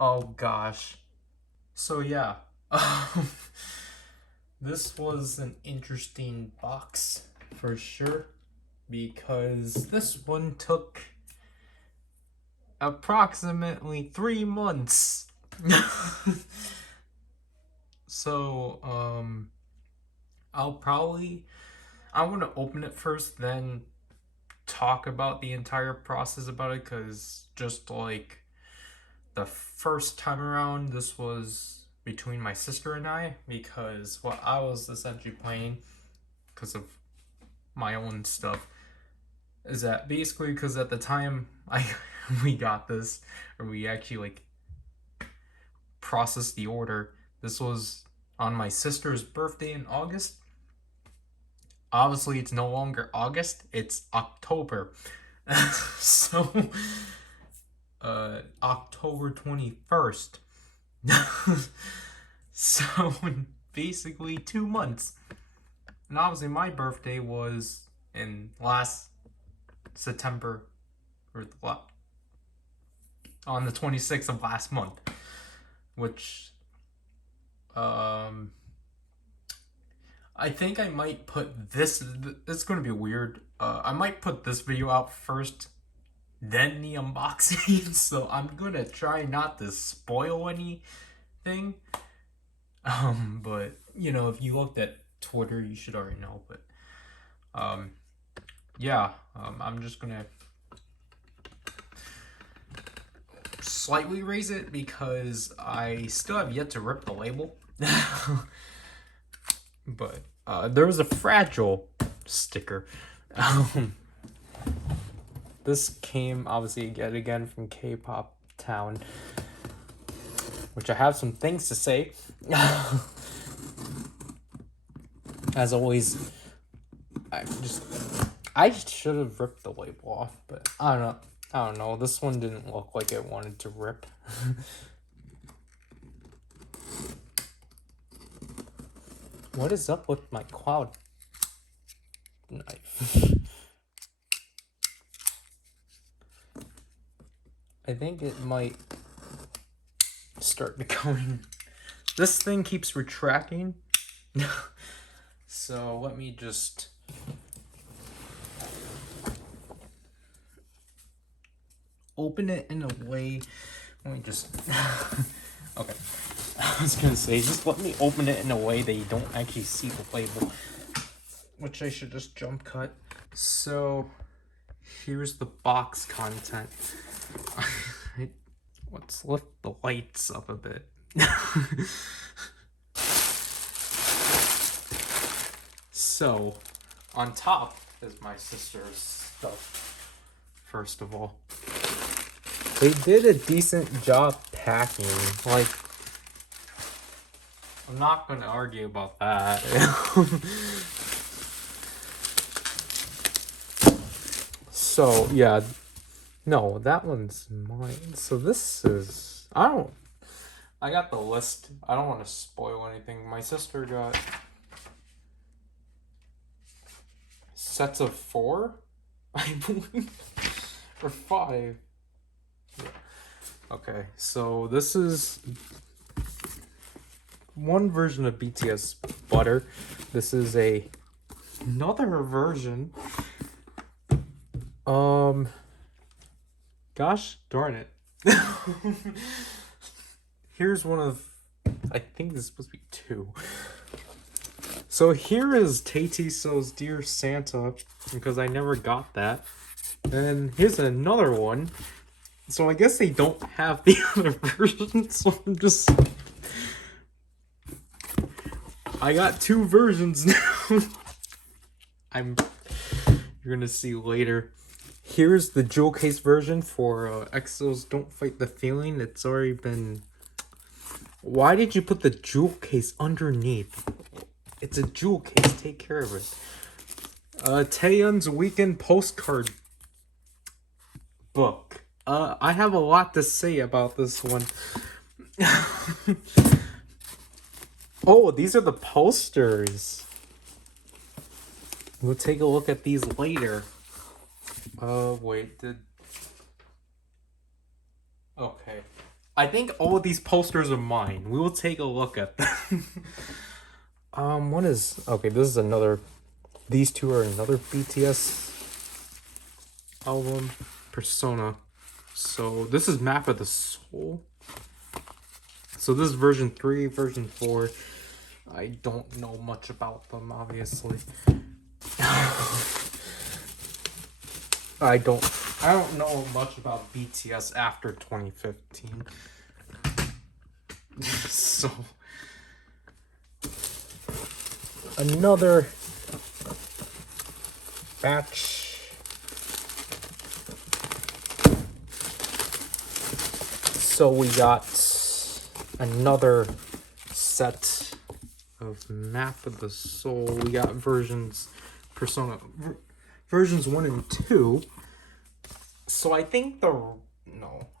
Oh gosh. So yeah, this was an interesting box for sure because this one took approximately 3 months. So I'll probably I want to open it first, then talk about the entire process about it, because just like the first time around, this was between my sister and I, because what I was essentially playing because of my own stuff is that basically, because at the time I we got this, or we actually like processed the order, this was on my sister's birthday in August. Obviously it's no longer August, it's October. So October 21st. So basically 2 months. And obviously my birthday was in last September, or on the 26th of last month, which I think I might put this. It's going to be weird. I might put this video out first, then the unboxing. So I'm gonna try not to spoil anything. But you know, if you looked at Twitter, you should already know. But yeah. I'm just gonna slightly raise it because I still have yet to rip the label. But there was a fragile sticker. This came obviously yet again from K-pop Town, which I have some things to say. As always, I should have ripped the label off, but I don't know. This one didn't look like it wanted to rip. What is up with my cloud knife? I think it might start becoming... This thing keeps retracting. So let me just... open it in a way... Let me just... Okay. I was gonna say, just let me open it in a way that you don't actually see the label. Which I should just jump cut. So... here's the box content. Let's lift the lights up a bit. So, on top is my sister's stuff. First of all, they did a decent job packing. Like, I'm not gonna argue about that. So yeah, no, that one's mine. So this is, I got the list. I don't want to spoil anything. My sister got sets of 4, I believe, or 5. Yeah. Okay, so this is one version of BTS Butter. This is another version. Gosh darn it. Here's one of, I think this is supposed to be 2. So here is Tae-So's Dear Santa, because I never got that. And here's another one. So I guess they don't have the other version, so I'm just... I got 2 versions now. You're gonna see later. Here's the jewel case version for EXO's Don't Fight the Feeling. It's already been... Why did you put the jewel case underneath? It's a jewel case. Take care of it. Taeyeon's Weekend Postcard book. I have a lot to say about this one. Oh, these are the posters. We'll take a look at these later. Wait, okay. I think all of these posters are mine. We will take a look at them. What is... Okay, this is another... These two are another BTS album. Persona. So, this is Map of the Soul. So, this is version 3, version 4. I don't know much about them, obviously. I don't know much about BTS after 2015. So another batch. So we got another set of Map of the Soul. We got versions Persona versions 1 and 2. So I think no,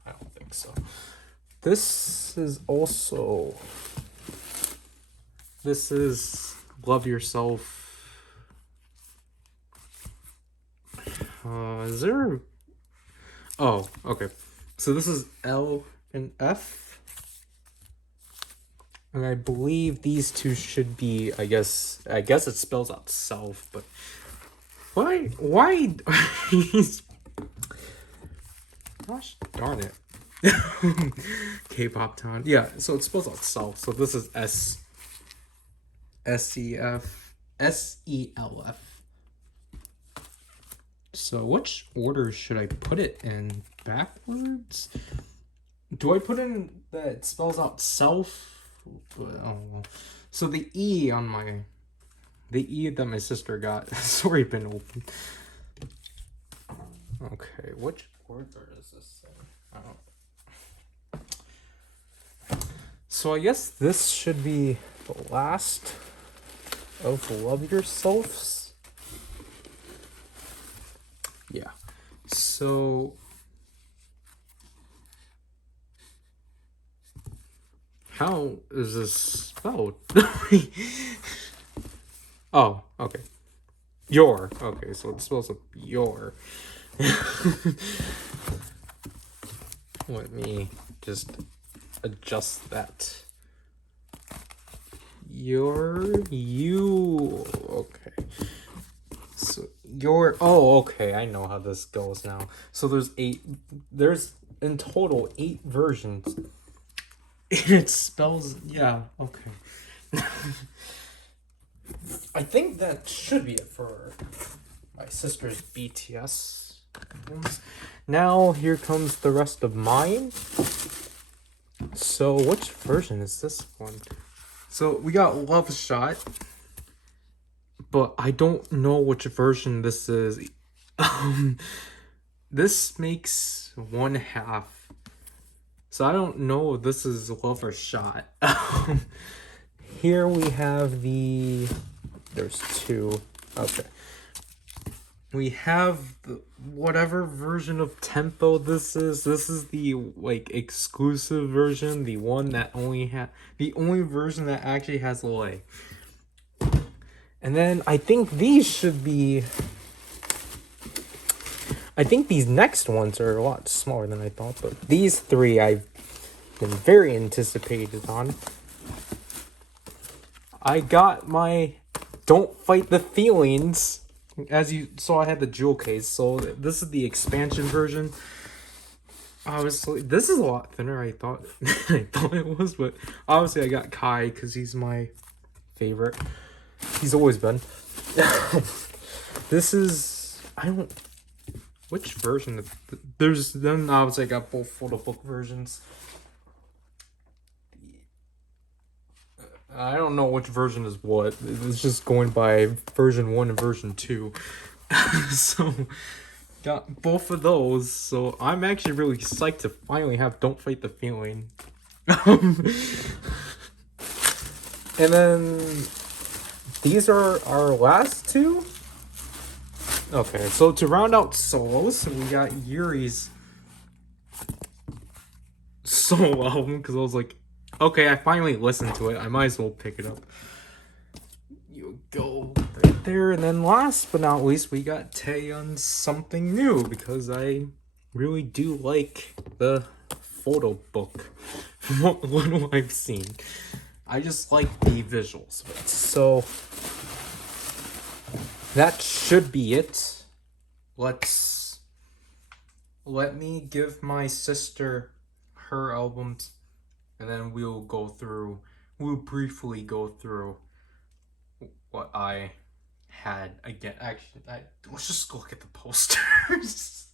I don't think so. This is Love Yourself. Is there... Oh, okay. So this is L and F. And I believe these two should be, I guess it spells out self, but why gosh darn it. K-pop town. Yeah, so it spells out self. So this is SELF. So which order should I put it in? Backwards? Do I put in that it spells out self? Oh. So the E that my sister got has already been opened. Okay, which order is this in? I don't... So I guess this should be the last of Love Yourselves. Yeah. So how is this spelled? Oh, okay. Your. Okay, so it spells up your. Let me just adjust that. You. Okay. So oh, okay, I know how this goes now. So there's in total 8 versions. It spells, yeah, okay. I think that should be it for my sister's BTS ones. Now here comes the rest of mine. So which version is this one? So we got Love Shot, but I don't know which version this is. This makes 1/2. So I don't know if this is Love or Shot. Here we have there's 2. Okay. We have whatever version of Tempo this is. This is the exclusive version, the one that the only version that actually has a leg. And then I think these next ones are a lot smaller than I thought, but these 3 I've been very anticipated on. I got my Don't Fight the Feelings. As you saw, I had the jewel case, so this is the expansion version. Obviously, this is a lot thinner I thought it was, but obviously I got Kai because he's my favorite. He's always been. This is... Which version? Then obviously I got both photo book versions. I don't know which version is what. It's just going by version 1 and version 2. So, got both of those. So, I'm actually really psyched to finally have Don't Fight the Feeling. And then, these are our last 2. Okay, so to round out solos, we got Yuri's solo album, because I was like, okay, I finally listened to it. I might as well pick it up. You go right there. And then last but not least, we got Taeyeon's Something New, because I really do like the photo book. What little I've seen. I just like the visuals of it. So that should be it. Let me give my sister her albums, and then we'll briefly go through what I had again. Actually, let's just look at the posters.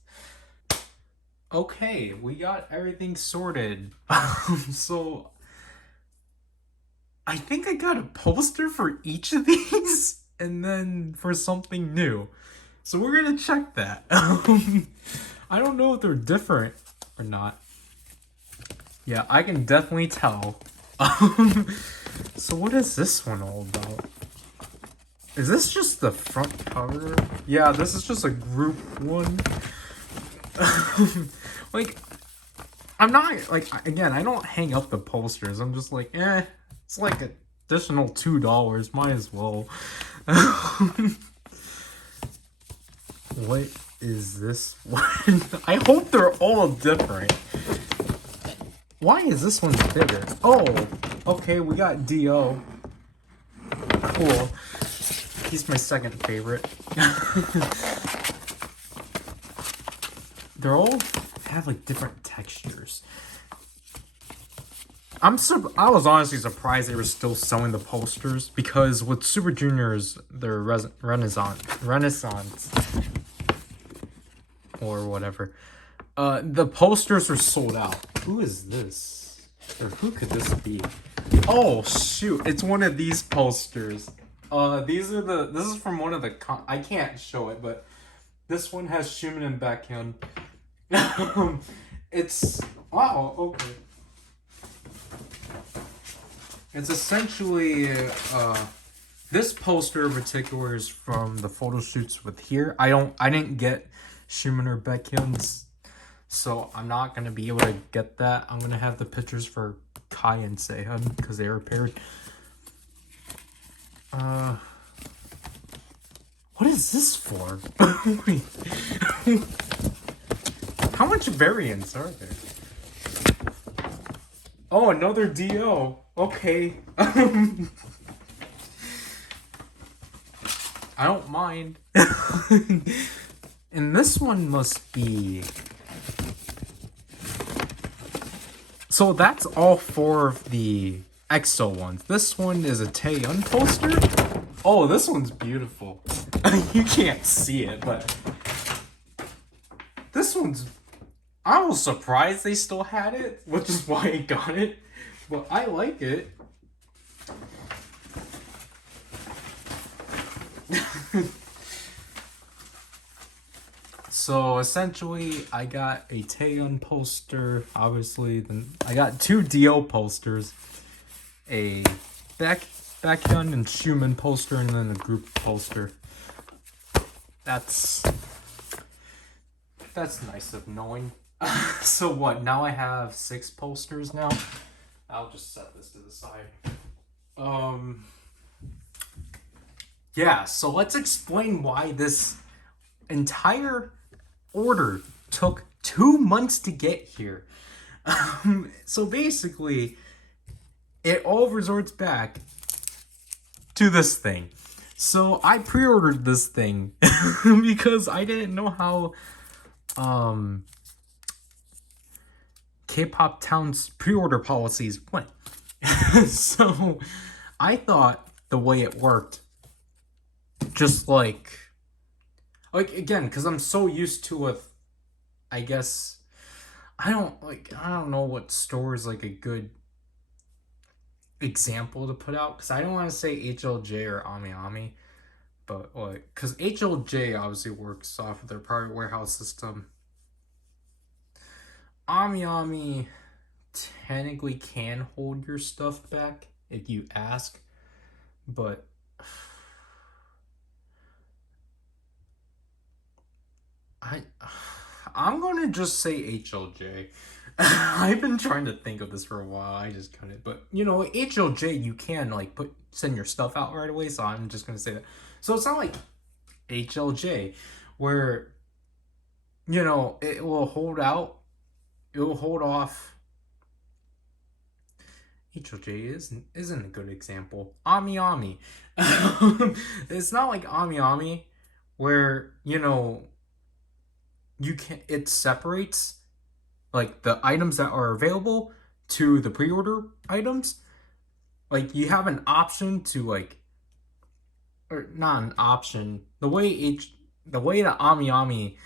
Okay, we got everything sorted. So I think I got a poster for each of these, and then for something new. So we're gonna check that. I don't know if they're different or not. Yeah, I can definitely tell. So what is this one all about? Is this just the front cover? Yeah, this is just a group one. Like, I'm not, like, again, I don't hang up the posters. I'm just like, it's like an additional $2. Might as well. What is this one? I hope they're all different. Why is this one bigger? Oh, okay, we got D.O. Cool. He's my second favorite. They're all have like different textures. I was honestly surprised they were still selling the posters, because with Super Juniors, their Renaissance or whatever, the posters are sold out. Who is this? Or who could this be? Oh shoot! It's one of these posters. This is from one of the I can't show it, but this one has Schumann and Backhand. It's wow. Okay. It's essentially this poster in particular is from the photo shoots with here. I didn't get Schumann or Beckham's, so I'm not gonna be able to get that. I'm gonna have the pictures for Kai and Seihan because they were paired. What is this for? How much variants are there? Oh, another D.O. Okay. I don't mind. And this one must be... So that's all four of the EXO ones. This one is a Taeyun poster. Oh, this one's beautiful. You can't see it, but... This one's... I was surprised they still had it, which is why I got it. But I like it. So essentially, I got a Taeyun poster, obviously. Then I got two D.O. posters, a Baekhyun and Schumann poster, and then a group poster. That's nice of knowing. So what? Now I have 6 posters now. I'll just set this to the side. Yeah, so let's explain why this entire order took 2 months to get here. So basically, it all resorts back to this thing. So I pre-ordered this thing because I didn't know how K-pop Town's pre-order policies went. So I thought the way it worked, just like again, because I'm so used to with, I guess, I don't know what store is like a good example to put out, because I don't want to say HLJ or Ami Ami, but like, because HLJ obviously works off of their private warehouse system. Ami Ami technically can hold your stuff back if you ask, but I'm gonna just say HLJ. I've been trying to think of this for a while. I just couldn't. But you know, HLJ, you can like send your stuff out right away. So I'm just gonna say that. So it's not like HLJ, where, you know, it will hold out. It will hold off HOJ isn't a good example. Ami Ami. It's not like Ami Ami where, you can it separates like the items that are available to the pre-order items. Like you have an option to like or not an option. The way that Ami Ami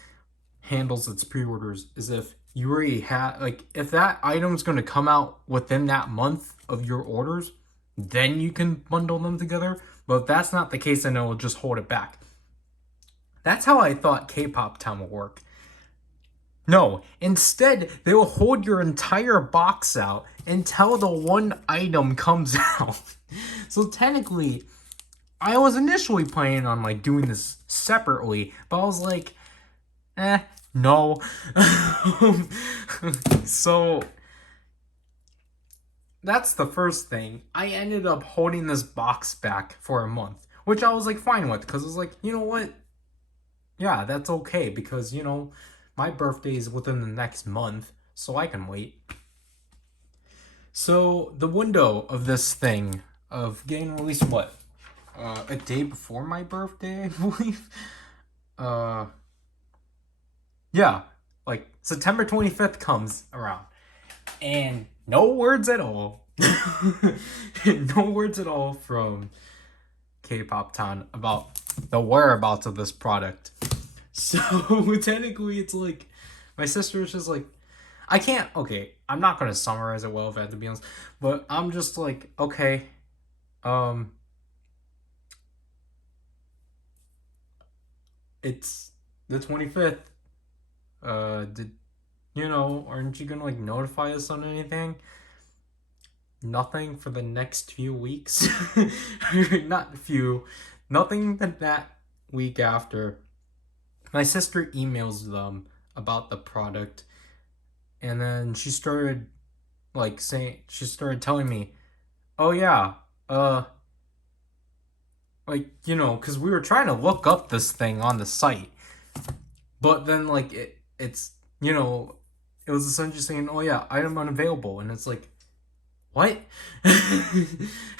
handles its pre-orders is if you already have like if that item's going to come out within that month of your orders, then you can bundle them together. But if that's not the case, then it'll just hold it back. That's how I thought K-pop Town would work. No, instead they will hold your entire box out until the one item comes out. So technically, I was initially planning on like doing this separately, but I was like, no. So that's the first thing. I ended up holding this box back for a month, which I was like fine with because I was like, you know what? Yeah, that's okay because my birthday is within the next month, so I can wait. So the window of this thing of getting released, what? A day before my birthday, I believe. Uh, yeah, like September 25th comes around, and no words at all. No words at all from K-Pop Town about the whereabouts of this product. So technically, it's like my sister is just like, I can't. Okay, I'm not gonna summarize it well if I have to be honest, but I'm just like, okay, um, it's the 25th. Did aren't you gonna like notify us on anything? Nothing for the next few weeks. Not few. Nothing that week after. My sister emails them about the product, and then she started she started telling me, "Oh yeah, because we were trying to look up this thing on the site, but then like it's it was essentially saying, oh yeah, item unavailable, and it's like, what?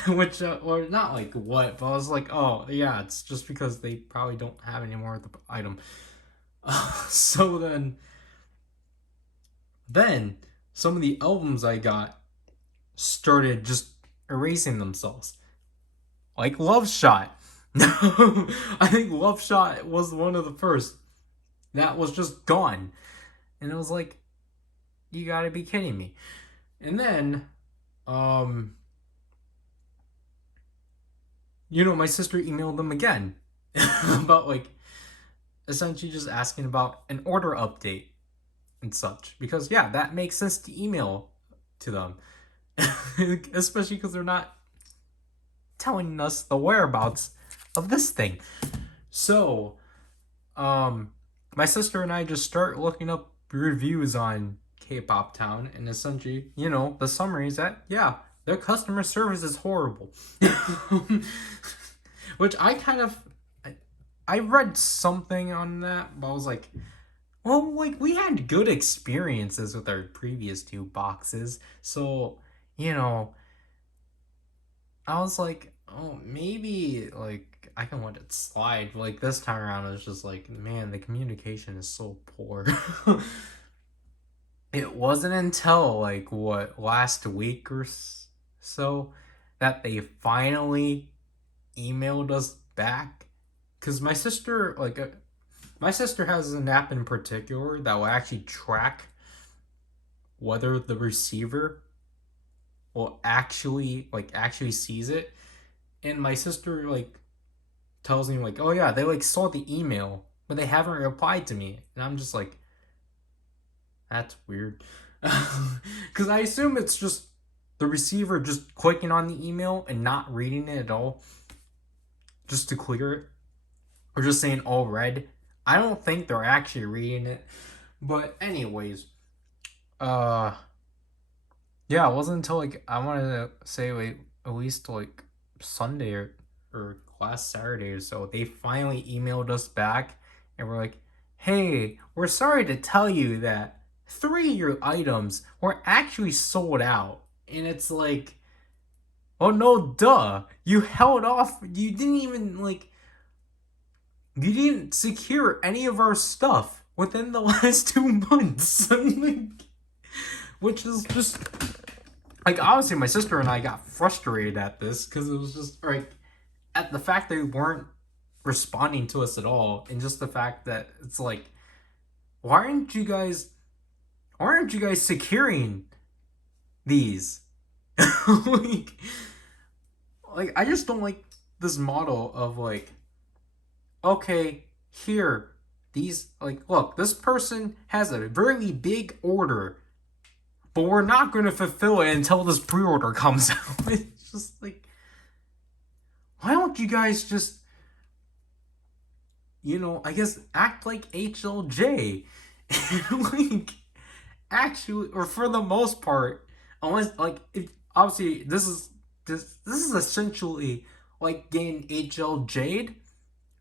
Which or not like what, but I was like, oh yeah, it's just because they probably don't have any more of the item. So then some of the albums I got started just erasing themselves, like Love Shot. No, I think Love Shot was one of the first that was just gone, and it was like, you gotta be kidding me. And then my sister emailed them again about like essentially just asking about an order update and such, because yeah, that makes sense to email to them. Especially because they're not telling us the whereabouts of this thing. So my sister and I just start looking up reviews on K-Pop Town, and essentially, the summary is that yeah, their customer service is horrible. Which I read something on that, but I was like, well, like we had good experiences with our previous two boxes, so I was like, oh, maybe like I can let it slide. But, like this time around, it's just like, man, the communication is so poor. It wasn't until like what last week or so that they finally emailed us back. Cause my sister has an app in particular that will actually track whether the receiver will actually sees it, and my sister like tells me like, oh yeah, they like saw the email but they haven't replied to me, and I'm just like, that's weird. Because I assume it's just the receiver just clicking on the email and not reading it at all just to clear it, or just saying all read. I don't think they're actually reading it, but anyways, uh yeah, it wasn't until like I wanted to say like at least like Sunday or last Saturday or so, they finally emailed us back and we're like, hey, we're sorry to tell you that 3 of your items were actually sold out. And it's like, Oh no, duh. You held off. You didn't even like. You didn't secure any of our stuff within the last 2 months. Which is just like, obviously my sister and I got frustrated at this because it was just like at the fact they weren't responding to us at all, and just the fact that it's like, why aren't you guys securing these? like, like I just don't like this model of like, okay, here, these, like, look, this person has a very big order, but we're not going to fulfill it until this pre-order comes out. It's just like, why don't you guys just, I guess act like HLJ? like, actually, or for the most part, unless, like, if, obviously, this is essentially like getting HLJ'd,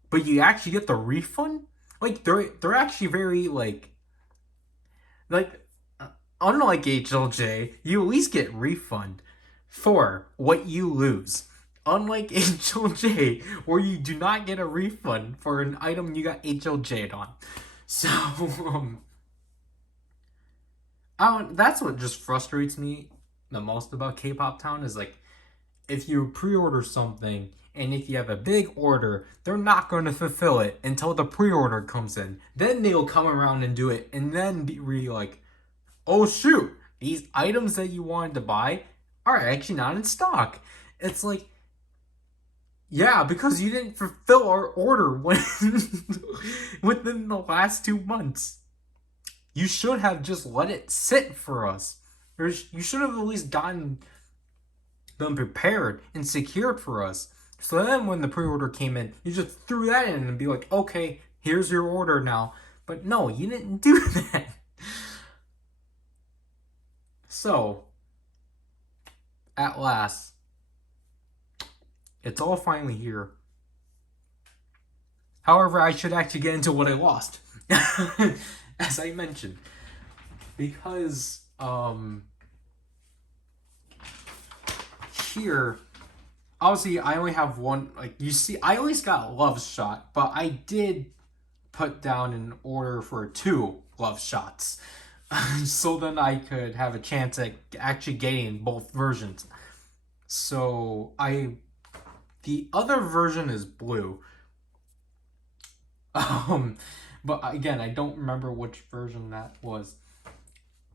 but you actually get the refund. Like, they're actually very like unlike HLJ, you at least get refund for what you lose. Unlike HLJ, where you do not get a refund for an item you got HLJ'd on. So, that's what just frustrates me the most about K-Pop Town is like, if you pre-order something and if you have a big order, they're not going to fulfill it until the pre-order comes in. Then they'll come around and do it, and then be really like, oh shoot, these items that you wanted to buy are actually not in stock. It's like, yeah, because you didn't fulfill our order within the last 2 months. You should have just let it sit for us. Or you should have at least gotten them prepared and secured for us. So then when the pre-order came in, you just threw that in and be like, okay, here's your order now. But no, you didn't do that. So, at last, it's all finally here. However, I should actually get into what I lost. As I mentioned. Because, here, obviously I only have one, like, you see, I at least got Love Shot, but I did put down an order for 2 Love Shots. So then I could have a chance at actually getting both versions. So the other version is blue. But again, I don't remember which version that was.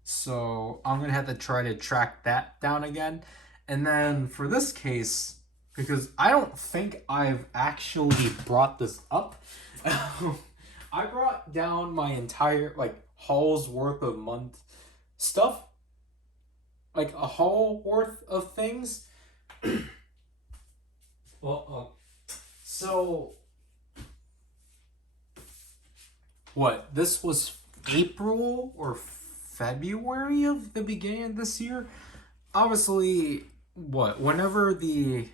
So I'm gonna have to try to track that down again. And then for this case, because I don't think I've actually brought this up, I brought down my entire haul's worth of month stuff, like a haul worth of things. Well, so what? This was April or February of the beginning of this year. Obviously, whenever the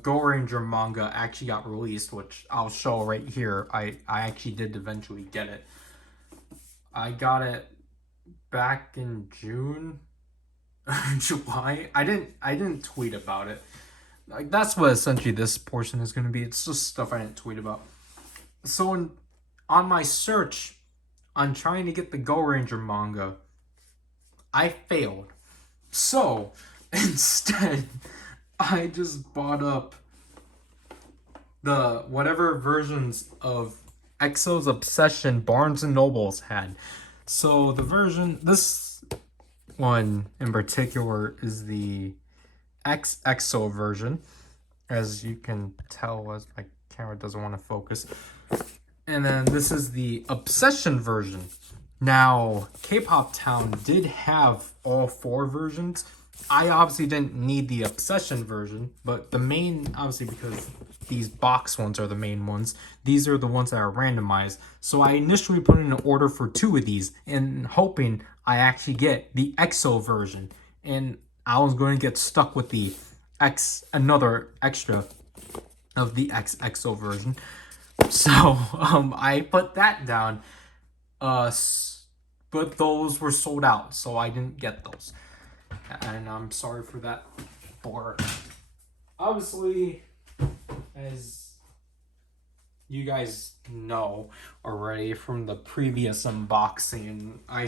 Go Ranger manga actually got released, which I'll show right here, I actually did eventually get it. I got it back in June, July. I didn't tweet about it. Like, that's what essentially this portion is going to be. It's just stuff I didn't tweet about. So on my search on trying to get the Go Ranger manga, I failed. So instead, I just bought up the whatever versions of EXO's Obsession Barnes and Nobles had. So this one in particular is the EXO version, as you can tell as my camera doesn't want to focus. And then this is the Obsession version. Now, K-Pop Town did have all 4 versions. I obviously didn't need the Obsession version, but the main, obviously because these box ones are the main ones, these are the ones that are randomized. So I initially put in an order for 2 of these and hoping I actually get the EXO version. And I was going to get stuck with the another extra of the EXO version. So I put that down. But those were sold out, so I didn't get those. And I'm sorry for that for obviously, as you guys know already from the previous unboxing, I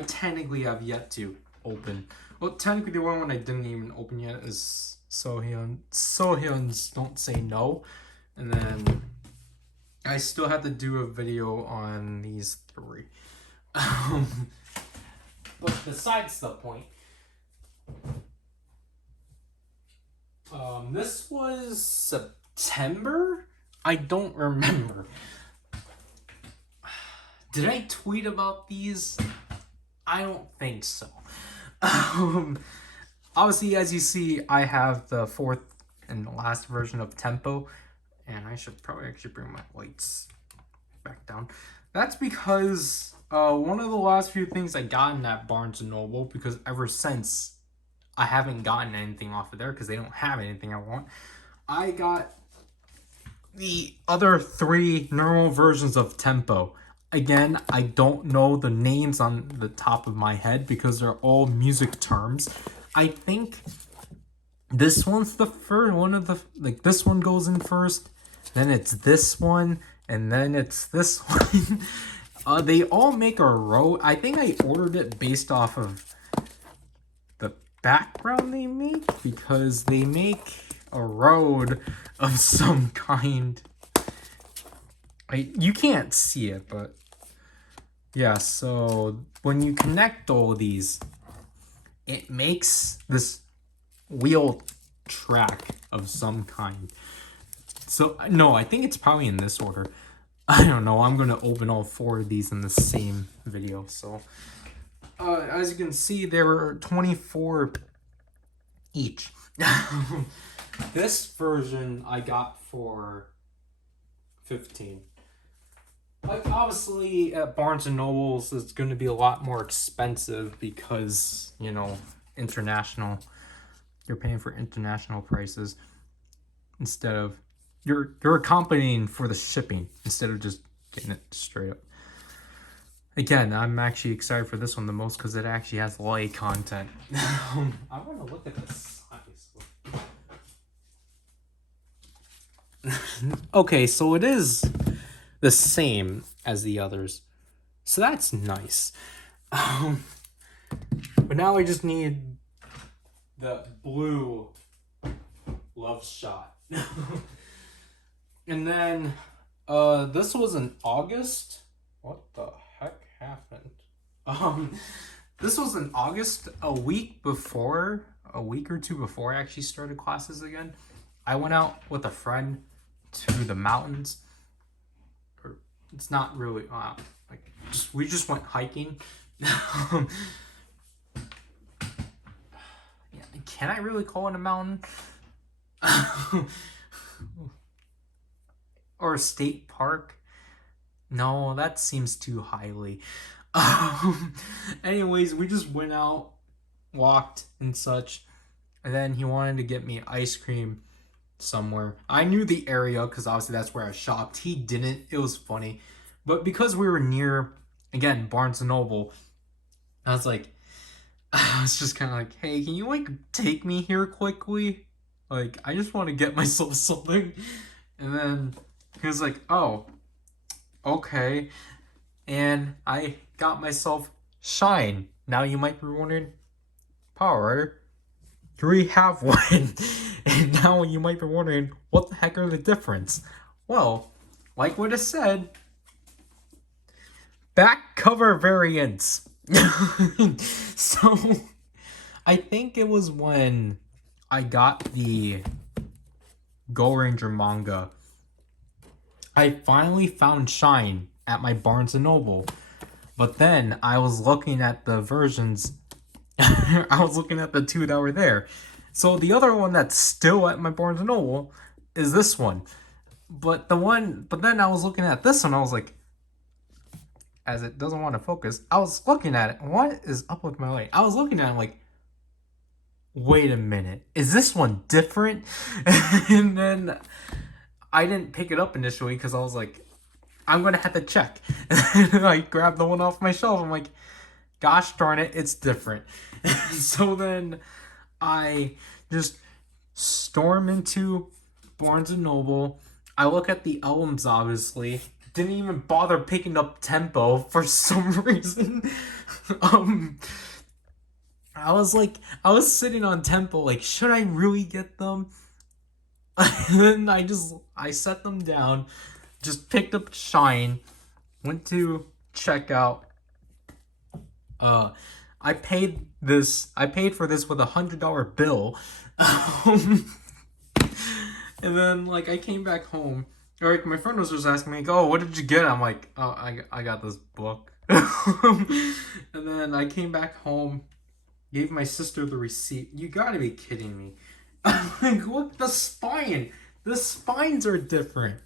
technically have yet to open. Well, technically the one I didn't even open yet is Sohyun's Don't Say No. And then I still have to do a video on these three. But besides the point, this was September? I don't remember. Did I tweet about these? I don't think so. Obviously, as you see, I have the fourth and last version of Tempo. And I should probably actually bring my lights back down. That's because one of the last few things I got in that Barnes & Noble, because ever since I haven't gotten anything off of there because they don't have anything I want, I got the other three normal versions of Tempo. Again, I don't know the names on the top of my head because they're all music terms. I think this one's the first one of the, like, this one goes in first, then it's this one, and then it's this one. They all make a road. I think I ordered it based off of the background they make, because they make a road of some kind. You can't see it, but yeah, so when you connect all these, it makes this wheel track of some kind. So, no, I think it's probably in this order. I don't know. I'm going to open all four of these in the same video. So, as you can see, there were 24 each. This version I got for 15. Like, obviously, at Barnes & Noble's, it's going to be a lot more expensive because, you know, international. You're paying for international prices instead of... You're accompanying for the shipping instead of just getting it straight up. Again, I'm actually excited for this one the most because it actually has light content. I want to look at the size. Okay, so it is the same as the others, so that's nice. But now I just need the blue Love Shot. And then this was in August. What the heck happened? This was in August, a week or two before I actually started classes again. I went out with a friend to the mountains. Or it's not really we just went hiking. Yeah, can I really call it a mountain? Or a state park? No, that seems too highly. Anyways, we just went out, walked and such, and then he wanted to get me ice cream somewhere. I knew the area because obviously that's where I shopped. He didn't. It was funny. But because we were near, again, Barnes & Noble, I was like, I was just kind of like, hey, can you, like, take me here quickly? Like, I just want to get myself something. And then he was like, oh, okay. And I got myself Shine. Now you might be wondering, Power, do we have one? And now you might be wondering, what the heck are the difference? Well, like what I said, back cover variants. So, I think it was when I got the Go Ranger manga, I finally found Shine at my Barnes & Noble. But then I was looking at the versions. I was looking at the two that were there. So the other one that's still at my Barnes & Noble is this one. But then I was looking at this one. I was like, as it doesn't want to focus, I was looking at it. What is up with my light? I was looking at it like, wait a minute. Is this one different? And then I didn't pick it up initially because I was like, I'm going to have to check. And I grabbed the one off my shelf. I'm like, gosh darn it, it's different. So then I just storm into Barnes and Noble. I look at the albums, obviously. Didn't even bother picking up Tempo for some reason. um, I was sitting on Tempo, like, should I really get them? And then I set them down, just picked up Shine, went to checkout. Uh, I paid for this with $100 bill. And then like I came back home. Like my friend was just asking me, like, "Oh, what did you get?" I'm like, "Oh, I got this book." And then I came back home, gave my sister the receipt. You gotta be kidding me! I'm like, look, the spine. The spines are different.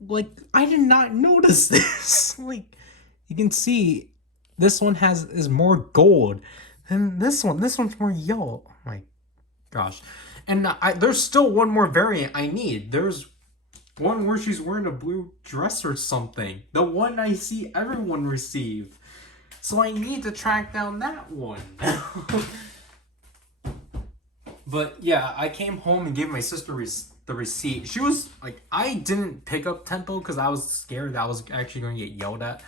Like I did not notice this. Like you can see, this one is more gold than this one. This one's more yellow. Oh my gosh. And there's still one more variant I need. There's one where she's wearing a blue dress or something. The one I see everyone receive. So I need to track down that one. But yeah, I came home and gave my sister the receipt. She was like, I didn't pick up Tempo because I was scared that I was actually going to get yelled at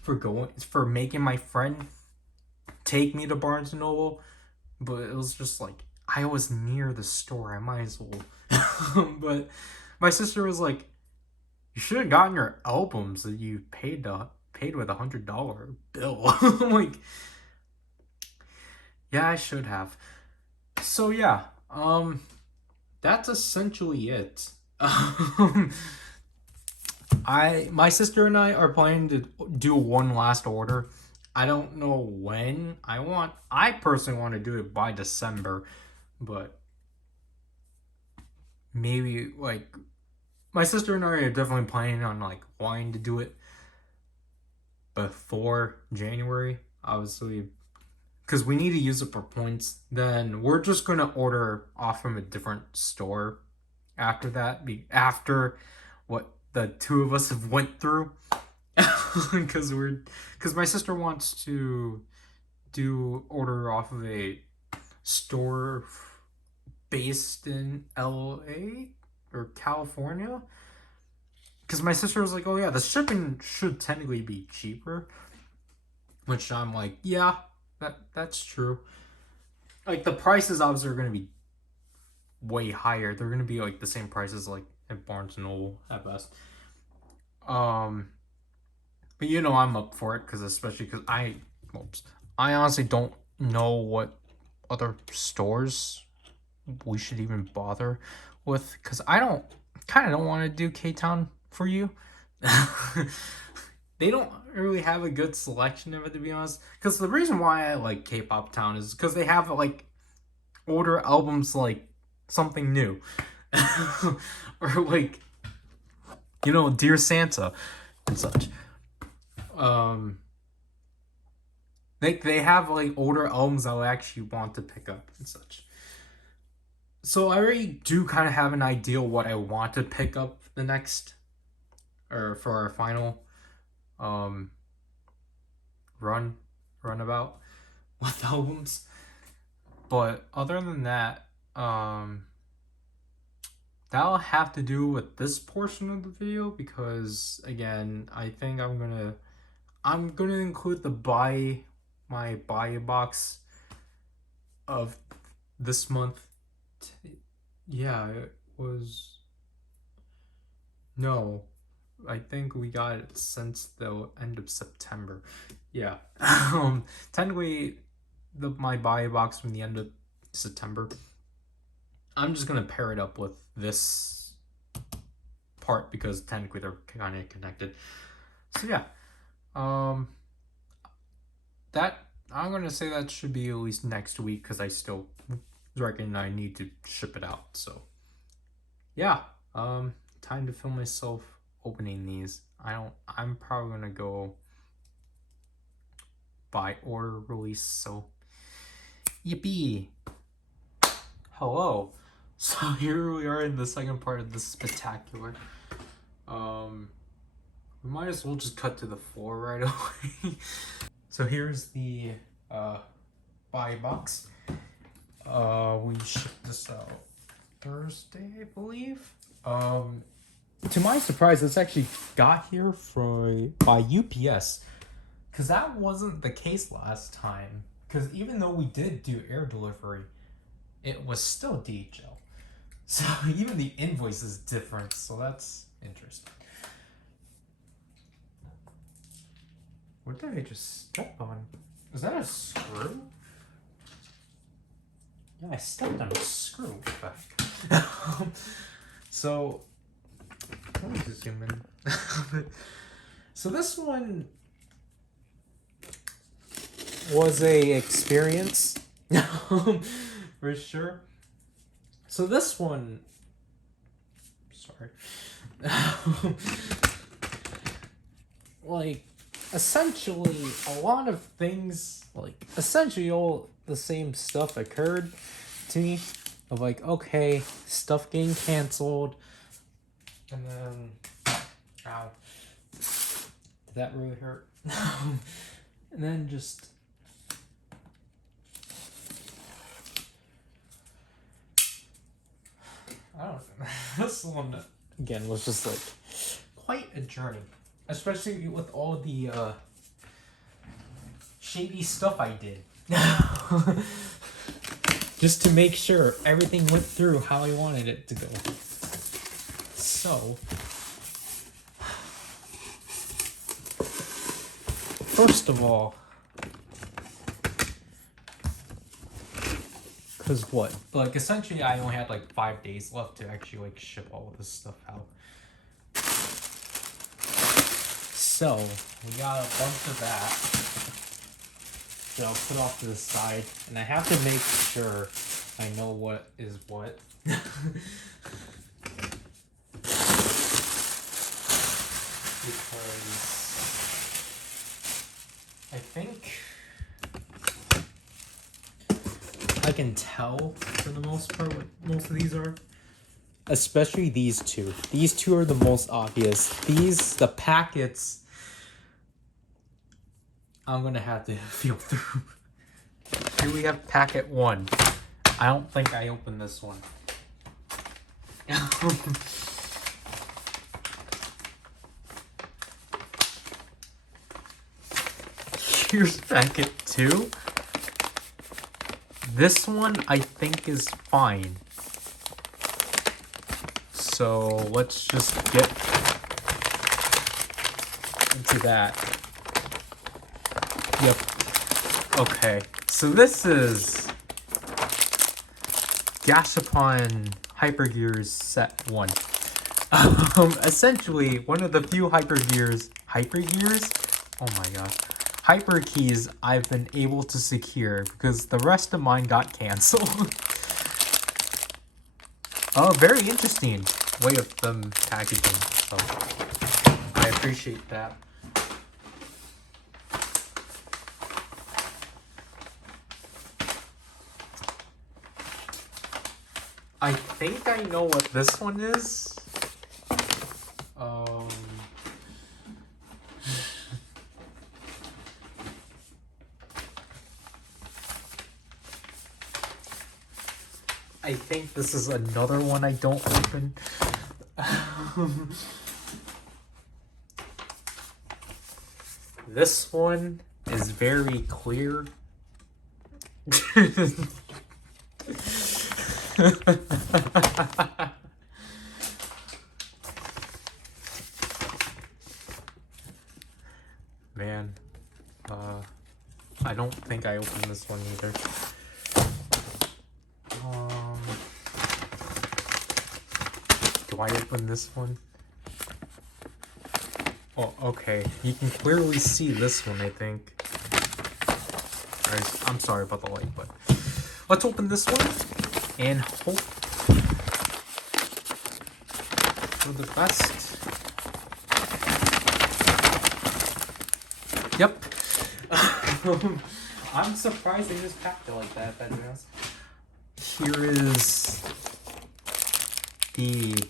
for making my friend take me to Barnes and Noble. But it was just like, I was near the store. I might as well. But my sister was like, you should have gotten your albums that you paid with $100 bill. I'm like, yeah, I should have. So yeah, that's essentially it. My sister and I are planning to do one last order. I don't know when. I personally want to do it by December, but maybe like my sister and I are definitely planning on like wanting to do it before January, obviously, because we need to use it for points. Then we're just gonna order off from a different store after that. After what the two of us have went through, because my sister wants to order off of a store based in LA or California. Because my sister was like, oh yeah, the shipping should technically be cheaper. Which I'm like, yeah, that's true. Like the prices obviously are going to be way higher. They're going to be like the same prices like at Barnes and Noble at best. But you know I'm up for it because especially because I honestly don't know what other stores we should even bother with because I don't want to do K-Town for you. They don't really have a good selection of it, to be honest. Because the reason why I like K-Pop Town is because they have like older albums like Something New, or like Dear Santa and such. They have like older albums I would actually want to pick up and such. So I already do kind of have an idea what I want to pick up the next, or for our final runabout with albums. But other than that, that'll have to do with this portion of the video because again, I think I'm gonna include my buy box of this month. Yeah, it was no. I think we got it since the end of September. Yeah. Technically my buy box from the end of September. I'm just gonna pair it up with this part because technically they're kind of connected. So yeah. That I'm gonna say that should be at least next week because I still reckon I need to ship it out. So yeah. Time to film myself opening these. I'm probably gonna go by order release, so yippee. Hello. So here we are in the second part of the spectacular. We might as well just cut to the floor right away. So here's the buy box. We shipped this out Thursday, I believe. To my surprise, this actually got here by UPS. Because that wasn't the case last time. Because even though we did do air delivery, it was still DHL. So even the invoice is different. So that's interesting. What did I just step on? Is that a screw? Yeah, I stepped on a screw. Back. So, let me just zoom in. So this one was a experience, for sure. So this one, sorry, like essentially a lot of things, like essentially all the same stuff occurred to me of like, okay, stuff getting canceled, and then, ow, did that really hurt? And then just, I don't know, this one, again, was just like, quite a journey. Especially with all the, shady stuff I did. Just to make sure everything went through how I wanted it to go. So, first of all, because what? Like, essentially, I only had like 5 days left to actually like ship all of this stuff out. So, we got a bunch of that that I'll put off to the side, and I have to make sure I know what is what. Because I think I can tell for the most part what most of these are. Especially these two. These two are the most obvious. The packets, I'm gonna have to feel through. Here we have packet 1. I don't think I opened this one. Here's packet 2. This one I think is fine. So let's just get into that. Yep. Okay. So this is Gashapon Hypergears Set 1. Essentially, one of the few Hypergears? Oh my gosh. Hyperkeys I've been able to secure because the rest of mine got canceled. Oh, very interesting way of them packaging, so I appreciate that. I think I know what this one is. I think this is another one I don't open. This one is very clear. Man, I don't think I opened this one either. Do I open this one? Oh, okay. You can clearly see this one, I think. Guys, I'm sorry about the light, but let's open this one and hope for the best. Yep. I'm surprised they just packed it like that. Here is the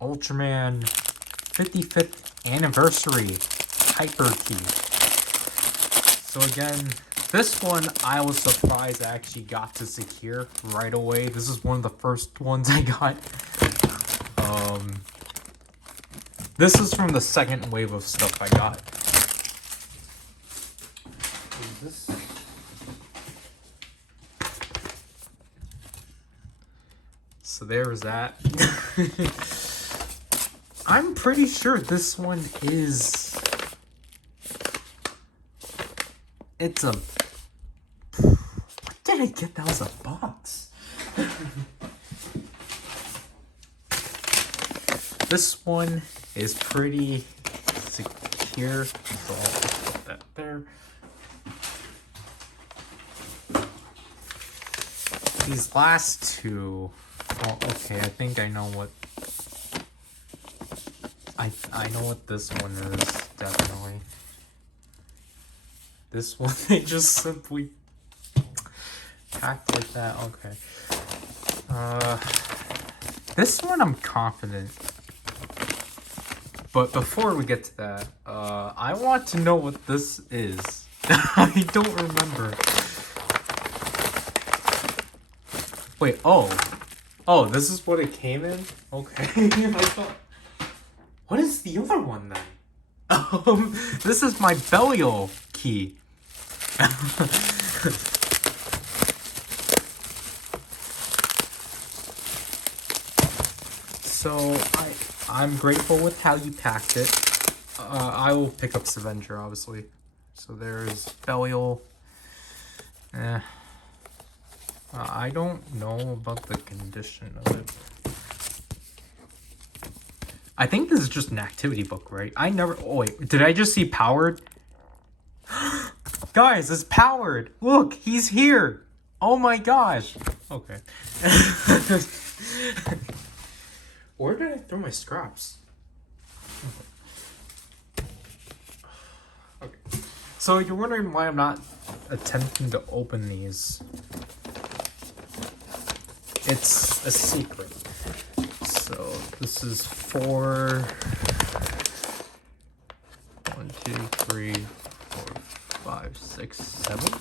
Ultraman 55th anniversary Hyperkey. So again, This one, I was surprised I actually got to secure right away. This is one of the first ones I got. This is from the second wave of stuff I got. Is this? So there was that. I'm pretty sure this one is... It's a... What did I get? That was a box. This one is pretty secure, so I'll put that there. These last two, well, okay, I think I know what, I know what this one is, definitely. This one, they just simply packed like that, okay. This one I'm confident. But before we get to that, I want to know what this is. I don't remember. Wait, oh. Oh, this is what it came in? Okay. I thought... What is the other one then? This is my burial key. So, I'm grateful with how you packed it. I will pick up Avenger, obviously. So there's Belial. I don't know about the condition of it. I think this is just an activity book, right? I never... Oh, wait. Did I just see Powered? Guys, it's Powered! Look, he's here! Oh my gosh! Okay. Where did I throw my scraps? Okay. So you're wondering why I'm not attempting to open these. It's a secret. So this is 4, 1, 2, 3, 4, 5, 6, 7.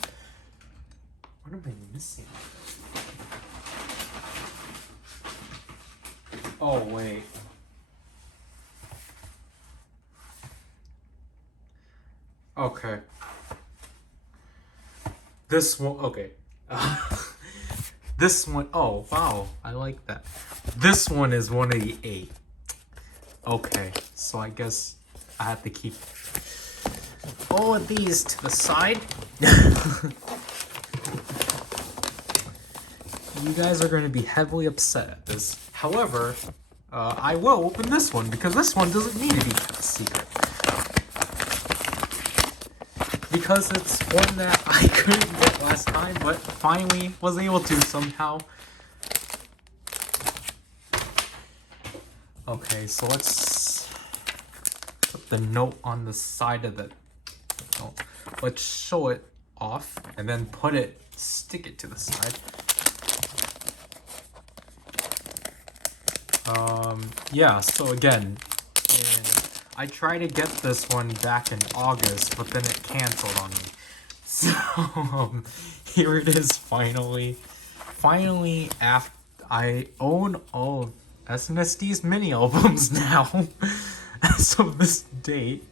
What am I missing? Oh, wait. Okay. This one, okay. This one, oh, wow. I like that. This one is one of the 8. Okay, so I guess I have to keep all of these to the side. You guys are going to be heavily upset at this. However, I will open this one because this one doesn't need to be kept a secret. Because it's one that I couldn't get last time, but finally was able to somehow. Okay, so let's put the note on the side of the note. Let's show it off and then stick it to the side. Yeah, so again, I tried to get this one back in August, but then it canceled on me. So, here it is finally. Finally, after I own all of SNSD mini albums now, as of this date.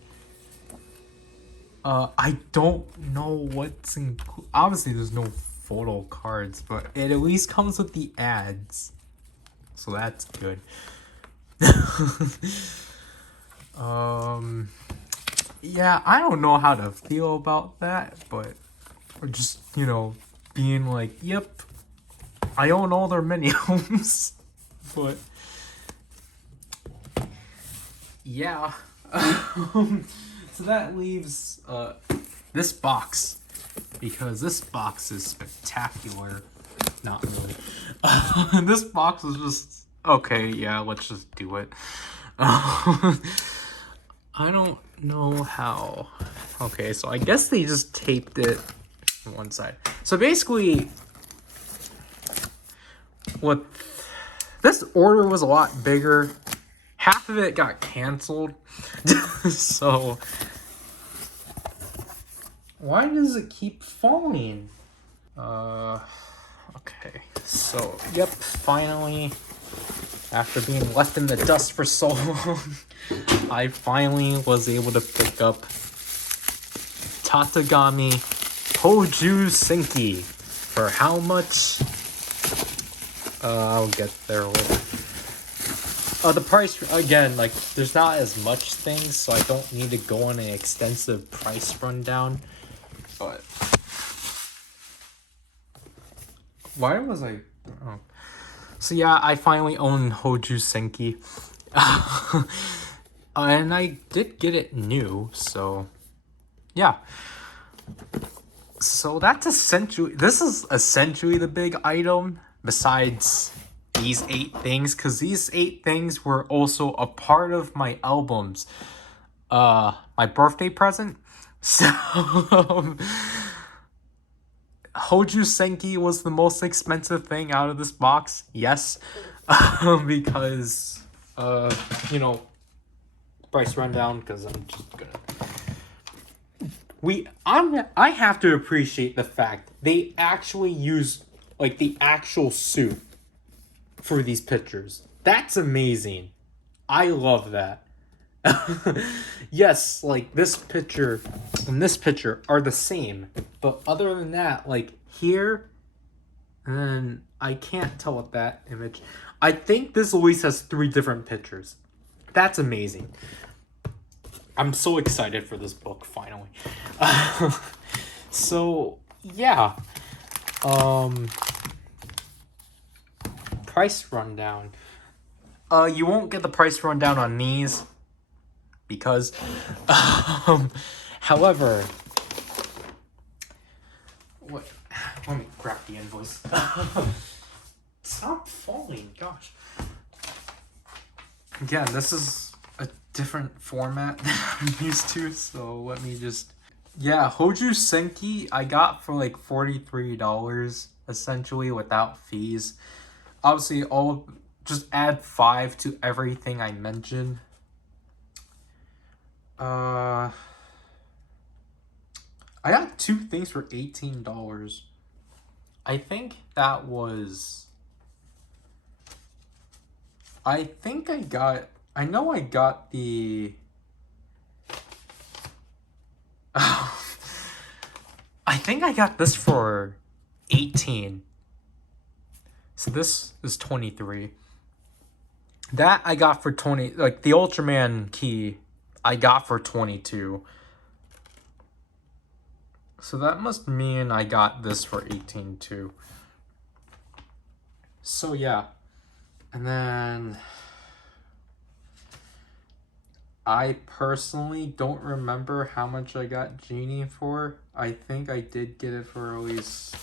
I don't know what's included. Obviously, there's no photo cards, but it at least comes with the ads. So that's good. Yeah, I don't know how to feel about that, but just, you know, being like, yep, I own all their mini homes. But yeah. So that leaves this box, because this box is spectacular. Not really. This box is just okay. Yeah, let's just do it. I don't know how. Okay, so I guess they just taped it on one side. So basically, what this order was a lot bigger. Half of it got canceled. So Why does it keep falling? Okay. So, yep, finally, after being left in the dust for so long, I finally was able to pick up Tatagami Hoju Senki. For how much? I'll get there later. The price, again, like, there's not as much things, so I don't need to go on an extensive price rundown. But why was I... Oh. So yeah, I finally own Hoju Senki. And I did get it new, so... Yeah. So that's essentially... This is essentially the big item, besides these 8 things, because these 8 things were also a part of my albums. My birthday present. So... Hoju Senki was the most expensive thing out of this box, yes. Because, you know, price rundown, because I'm just gonna... I have to appreciate the fact they actually use, like, the actual suit for these pictures. That's amazing. I love that. Yes, like, this picture and this picture are the same. But other than that, like, here, and I can't tell with that image. I think this at least has 3 different pictures. That's amazing. I'm so excited for this book, finally. So, yeah. Price rundown. You won't get the price rundown on these, because, however, what? Let me grab the invoice. Stop falling, gosh. Again, this is a different format than I'm used to, so let me just... Yeah, Hoju Senki I got for like $43, essentially, without fees. Obviously, just add 5 to everything I mentioned. I got 2 things for $18. I think that was... I know I got the... I think I got this for 18. So this is 23. That I got for 20, like the Ultraman key I got for 22. So that must mean I got this for 18 too. So yeah. And then I personally don't remember how much I got Genie for. I think I did get it for at least...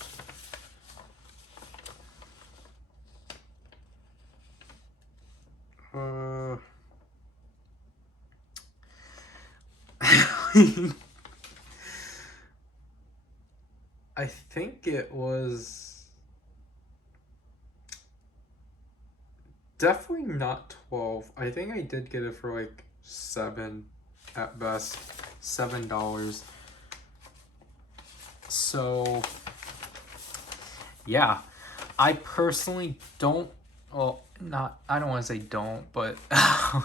I think it was definitely not 12. I think I did get it for like 7 at best. $7. So yeah, I personally don't, well, not, I don't want to say don't, but I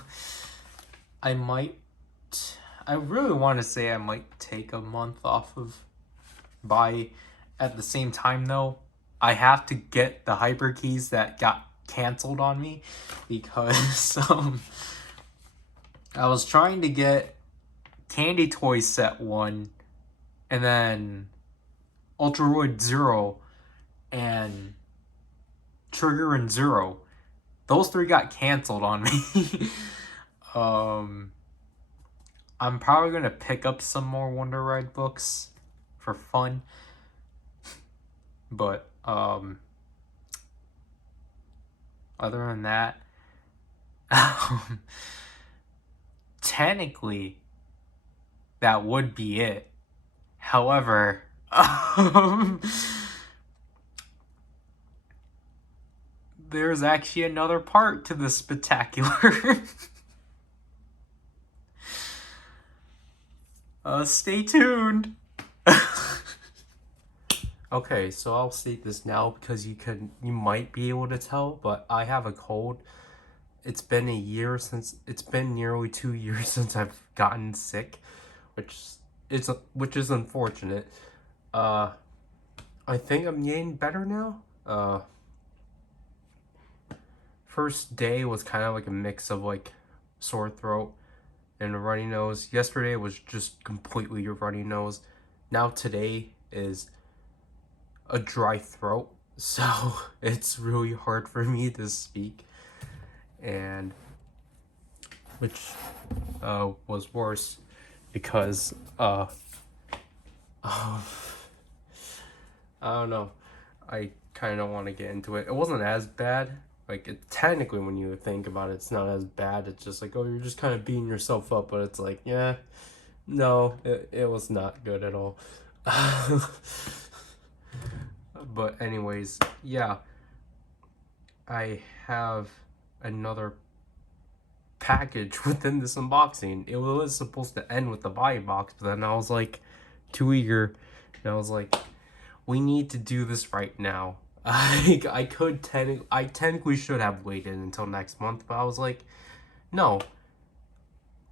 really want to say I might take a month off of buy. At the same time though, I have to get the Hyperkeys that got canceled on me, because I was trying to get Candy Toy Set 1 and then Ultraroid 0 and Trigger and 0. Those 3 got canceled on me. I'm probably going to pick up some more Wonder Ride books for fun. But, other than that, technically, that would be it. However, there's actually another part to this spectacular. Stay tuned. Okay, so I'll state this now because you might be able to tell, but I have a cold. It's been it's been nearly 2 years since I've gotten sick, which which is unfortunate. Uh, I think I'm getting better now. First day was kind of like a mix of like sore throat and a runny nose. Yesterday was just completely a runny nose. Now today is a dry throat, so it's really hard for me to speak, and which was worse because I don't know. I kind of want to get into it. It wasn't as bad. Like technically, when you think about it, it's not as bad. It's just like, oh, you're just kind of beating yourself up. But it's like, yeah, no, it was not good at all. But anyways, yeah, I have another package within this unboxing. It was supposed to end with the buy box, but then I was like too eager, and I was like, we need to do this right now. I technically should have waited until next month, but I was like, no,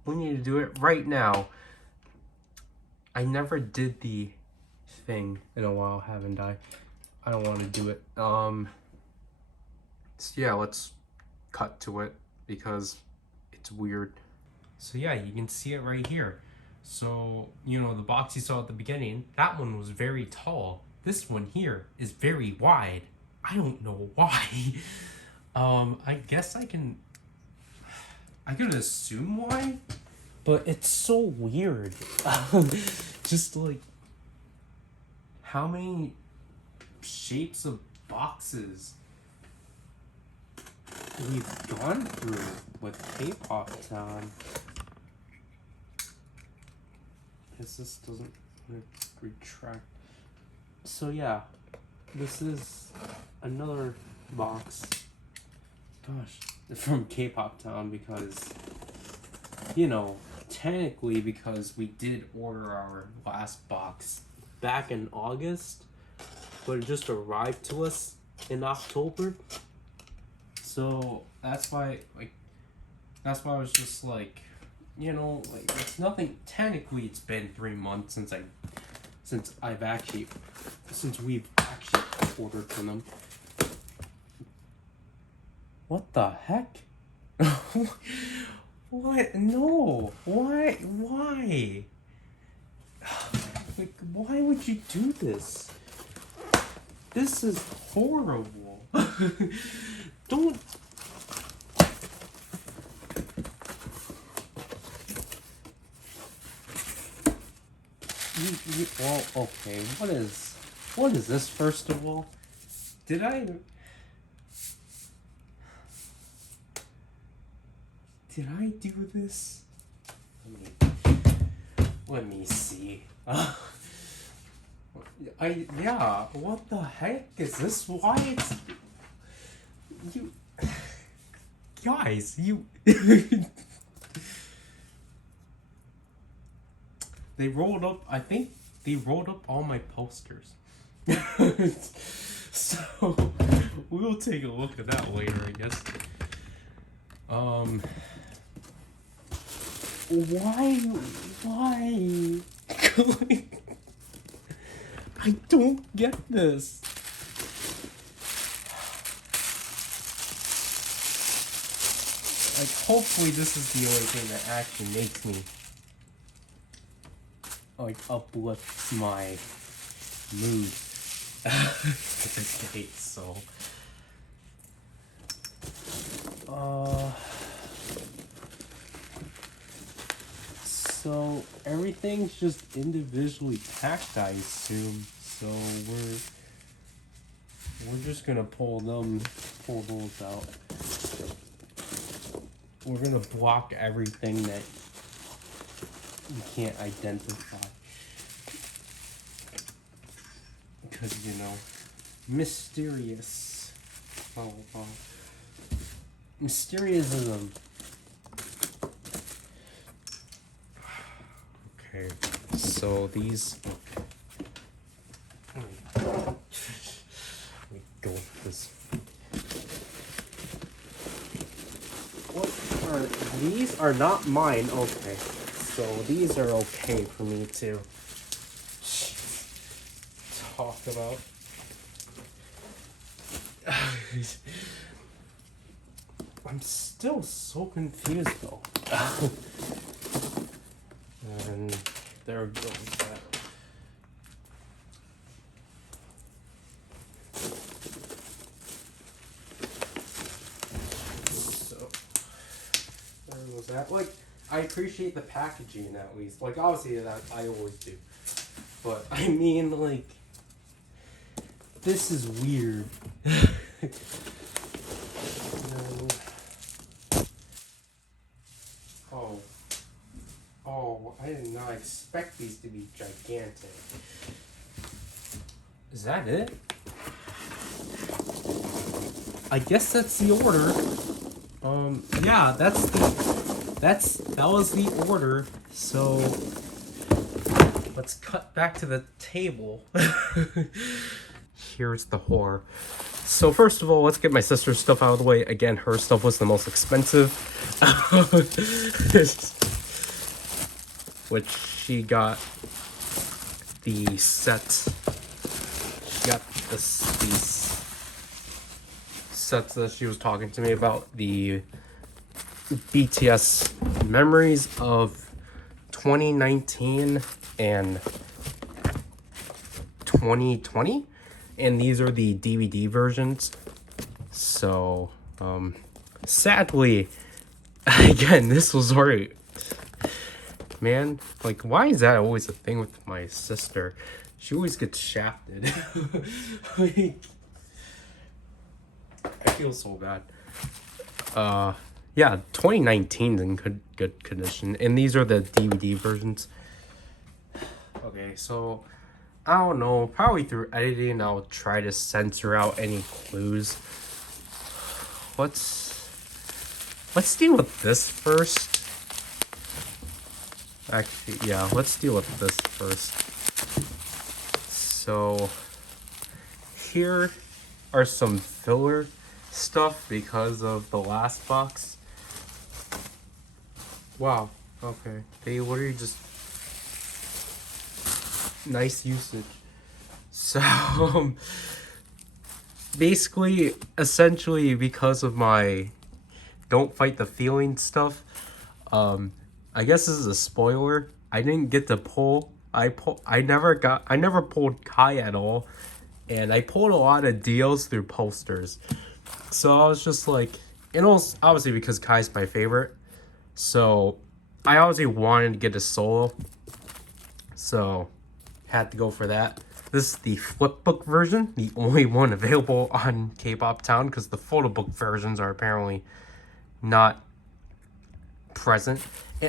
we need to do it right now. I never did the thing in a while, haven't I? I don't want to do it. So yeah, let's cut to it because it's weird. So yeah, you can see it right here. So, you know, the box you saw at the beginning, that one was very tall. This one here is very wide. I don't know why. I guess I could assume why, but it's so weird. Just like how many shapes of boxes we've gone through with K-pop Town. Because this doesn't retract. So yeah, this is another box. Gosh, from K-pop Town because, you know, technically because we did order our last box back in August, but it just arrived to us in October. So that's why I was just like, you know, like it's nothing. Technically, it's been 3 months since we've actually ordered from them. What the heck? What? No. Why? Why? Like, why would you do this? This is horrible. Don't. Well, okay. What is this? First of all, did I do this? Let me see. Yeah. What the heck is this? Why it's you guys? You. They rolled up. I think they rolled up all my posters. So we'll take a look at that later, I guess. Why? I don't get this. Like, hopefully this is the only thing that actually makes me like uplifts my mood today. So everything's just individually packed, I assume. So we're just gonna pull those out. We're gonna block everything that you can't identify. Because, you know, mysterious. Mysteriousism. Okay, so these these are not mine. Okay, so these are okay for me to talk about. I'm still so confused though. And there goes that. So there goes that. Like, I appreciate the packaging at least. Like, obviously that I always do. But I mean, like, this is weird. Oh. Oh, I did not expect these to be gigantic. Is that it? I guess that's the order. Yeah, that was the order. So let's cut back to the table. Here's the horror. So first of all, let's get my sister's stuff out of the way. Again, her stuff was the most expensive. Which she got the set. She got these sets that she was talking to me about. The BTS Memories of 2019 and 2020. And these are the DVD versions. So, sadly, again, this was already... Man, like, why is that always a thing with my sister? She always gets shafted. Like, I feel so bad. Yeah, 2019 is in good condition. And these are the DVD versions. Okay, so... I don't know, probably through editing I'll try to censor out any clues. Let's deal with this first. Actually, yeah, let's deal with this first. So here are some filler stuff because of the last box. Wow, okay. They literally just nice usage. So basically, essentially, because of my don't fight the feeling stuff, I guess this is a spoiler. I didn't get to pull. I never pulled Kai at all, and I pulled a lot of deals through posters. So I was just like, and also obviously because Kai's my favorite, so I obviously wanted to get a solo. So had to go for that. This is the flipbook version, the only one available on K-Pop Town, because the photo book versions are apparently not present.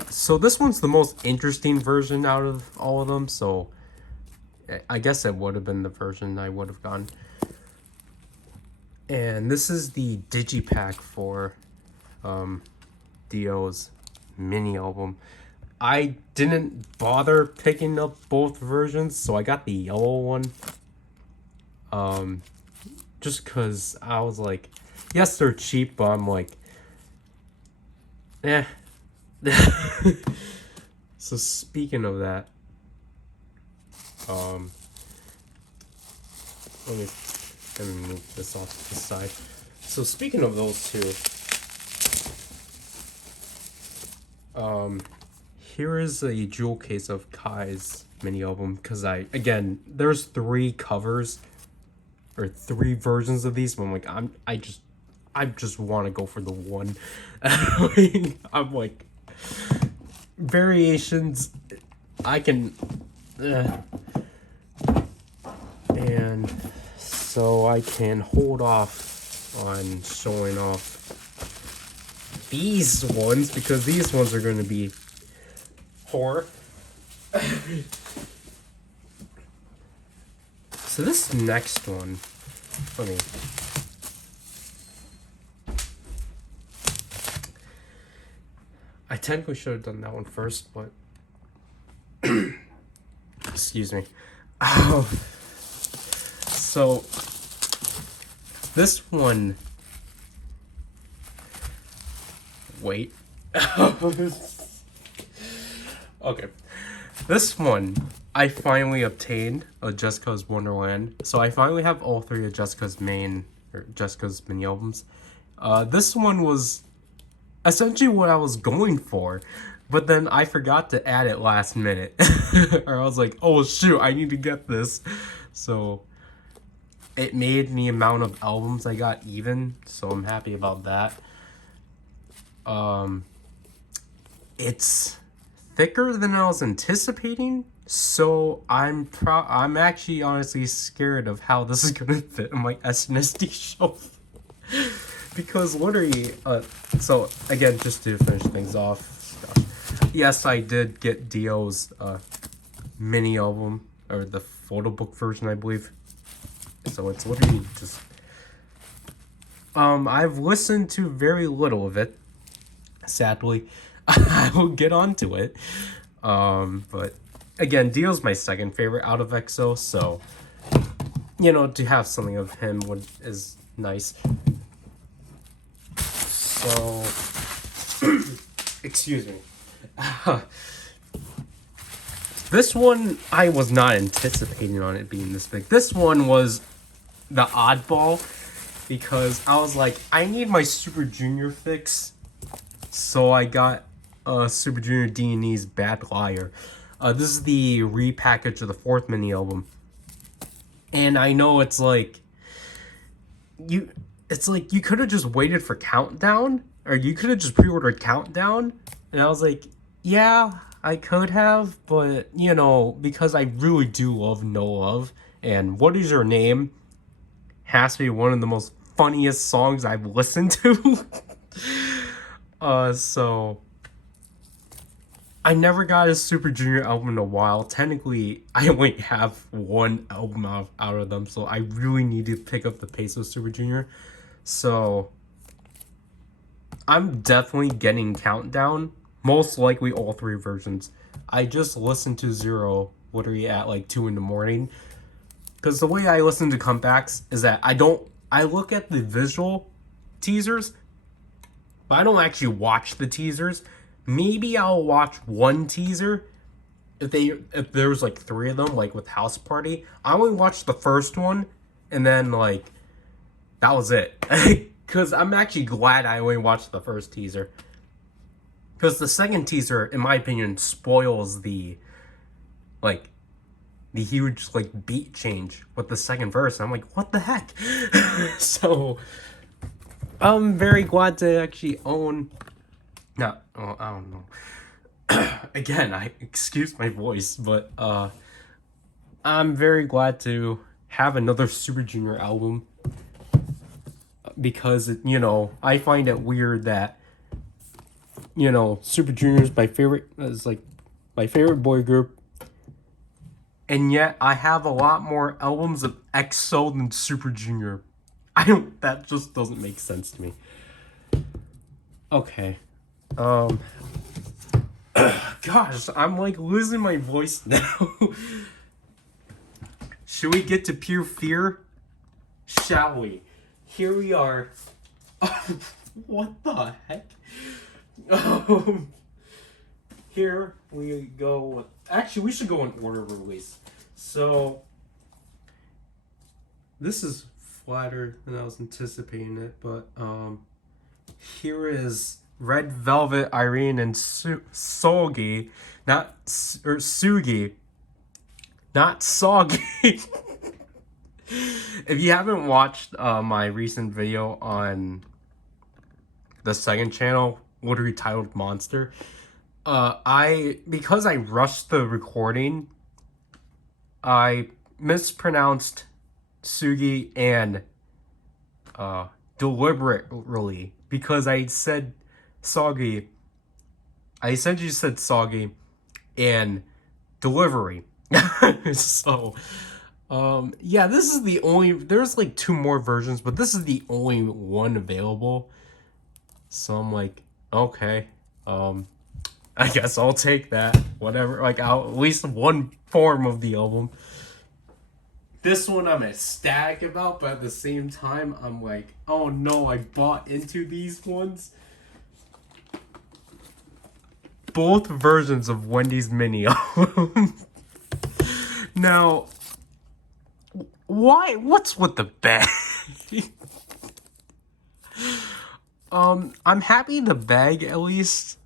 So this one's the most interesting version out of all of them, so I guess it would have been the version I would have gotten. And this is the digipack for Dio's mini album. I didn't bother picking up both versions, so I got the yellow one. Just because I was like, yes, they're cheap, but I'm like, eh. So speaking of that, let me move this off to the side. So speaking of those two, here is a jewel case of Kai's mini album, because again, there's 3 covers or 3 versions of these, but I'm like, I just want to go for the one. I'm like, variations, I can, and so I can hold off on showing off these ones, because these ones are going to be horror. So this next one, let me... I technically should have done that one first, but... Excuse me. Oh. So, this one... Wait. Okay. This one I finally obtained of Jessica's Wonderland. So I finally have all three of Jessica's mini albums. This one was essentially what I was going for, but then I forgot to add it last minute. Or I was like, oh shoot, I need to get this. So it made the amount of albums I got even, so I'm happy about that. It's thicker than I was anticipating, so I'm actually honestly scared of how this is gonna fit in my SNSD shelf. Because literally, so again, just to finish things off, yes, I did get Dio's mini album, or the photo book version, I believe. So it's literally just, I've listened to very little of it, sadly. I will get onto it. But again, Dio's my second favorite out of EXO, so to have something of him is nice. So, excuse me. This one, I was not anticipating on it being this big. This one was the oddball, because I was like, I need my Super Junior fix, so I got Super Junior D&E's Bad Liar. This is the repackage of the fourth mini album, and I know it's like you could have just waited for Countdown, or you could have just pre-ordered Countdown, and I was like, yeah, I could have, but because I really do love No Love, and What Is Your Name has to be one of the most funniest songs I've listened to. So I never got a Super Junior album in a while. Technically, I only have one album out of them, so I really need to pick up the pace of Super Junior. So I'm definitely getting Countdown, most likely all three versions. I just listened to Zero literally at like 2 in the morning, because the way I listen to comebacks is that I look at the visual teasers, but I don't actually watch the teasers. Maybe I'll watch one teaser if there's like 3 of them, like with House Party. I only watched the first one, and then like that was it. Because I'm actually glad I only watched the first teaser, because the second teaser, in my opinion, spoils the huge like beat change with the second verse. I'm like, what the heck? So I'm very glad to actually own. No, well, I don't know. Again, I excuse my voice, but I'm very glad to have another Super Junior album, because I find it weird that Super Junior is my favorite boy group, and yet I have a lot more albums of EXO than Super Junior. That just doesn't make sense to me. Okay. Gosh, I'm like losing my voice now. Should we get to Pure Fear? Shall we? Here we are. What the heck? Here we go with... Actually, we should go in order of release. So, this is flatter than I was anticipating it, but here is Red Velvet, Irene, and Sugi, Sugi, not Soggy. If you haven't watched my recent video on the second channel, literally titled Monster, because I rushed the recording, I mispronounced Sugi and deliberately, because I said Soggy. I essentially said Soggy and delivery. So yeah, this is the only, there's like 2 more versions, but this is the only one available. So I'm like, okay, I guess I'll take that, whatever. Like, I'll at least one form of the album. This one I'm ecstatic about, but at the same time, I'm like, oh no, I bought into these ones. both versions of Wendy's mini album. Now, why? What's with the bag? I'm happy the bag, at least,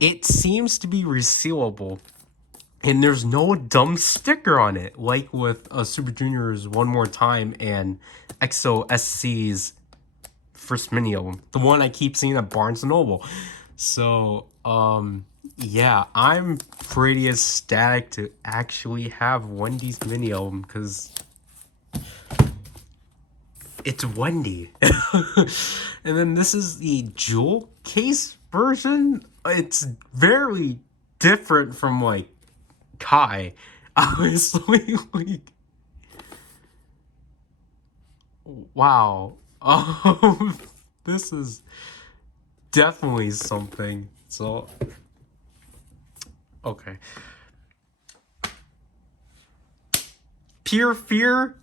it seems to be resealable. And there's no dumb sticker on it, like with Super Junior's One More Time and EXO SC's first mini album, the one I keep seeing at Barnes & Noble. So, yeah, I'm pretty ecstatic to actually have Wendy's mini album, because it's Wendy. And then this is the jewel case version. It's very different from, like, Kai. Honestly, like, wow. This is definitely something. So, okay. Pure fear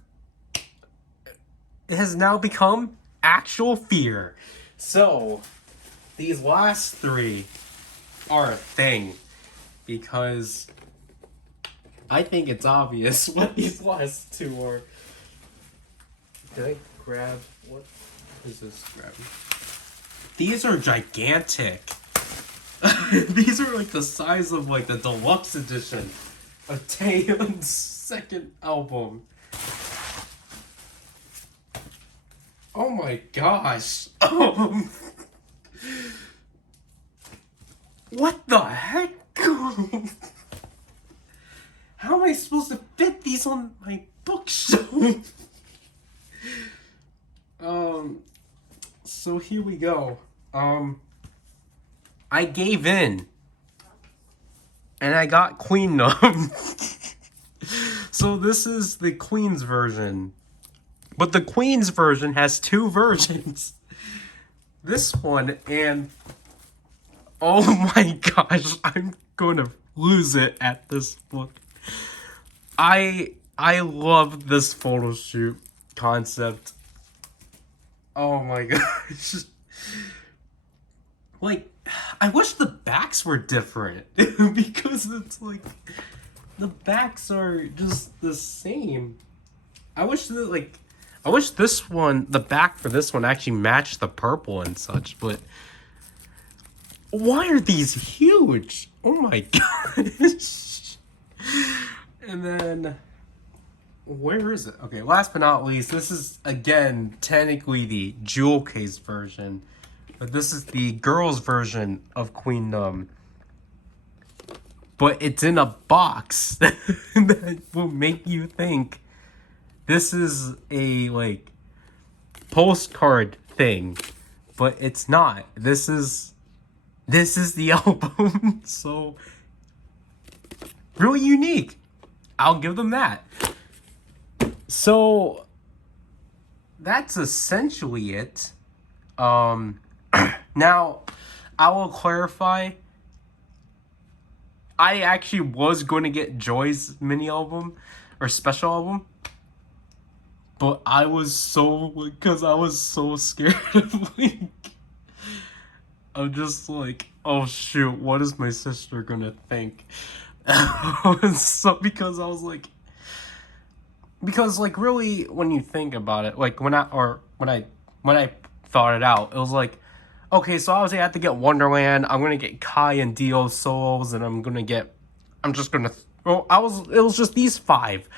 has now become actual fear. So, these last three are a thing, because I think it's obvious what these last two are. Did I grab, what is this grabbing? These are gigantic. These are like the size of like the deluxe edition of Taeyeon's second album. Oh my gosh. What the heck? How am I supposed to fit these on my bookshelf? So here we go. I gave in. And I got Queendom. So this is the Queen's version. But the Queen's version has two versions. This one and... oh my gosh, I'm gonna lose it at this book. I love this photo shoot concept. Oh my gosh. Like, I wish the backs were different. Because it's like, the backs are just the same. I wish this one, the back for this one actually matched the purple and such, but why are these huge? Oh my gosh. And then, where is it? Okay, last but not least, this is, again, technically the jewel case version. But this is the girls' version of Queendom. But it's in a box that will make you think this is a, like, postcard thing. But it's not. This is the album. So, really unique. I'll give them that. So, that's essentially it. Now, I will clarify. I actually was going to get Joy's mini album or special album, but I was so scared of like, I'm just like, oh shoot, what is my sister gonna think? So because really, when you think about it, like when I thought it out, it was like, okay, so obviously I have to get Wonderland, I'm gonna get Kai and Dio solos, and it was just these five.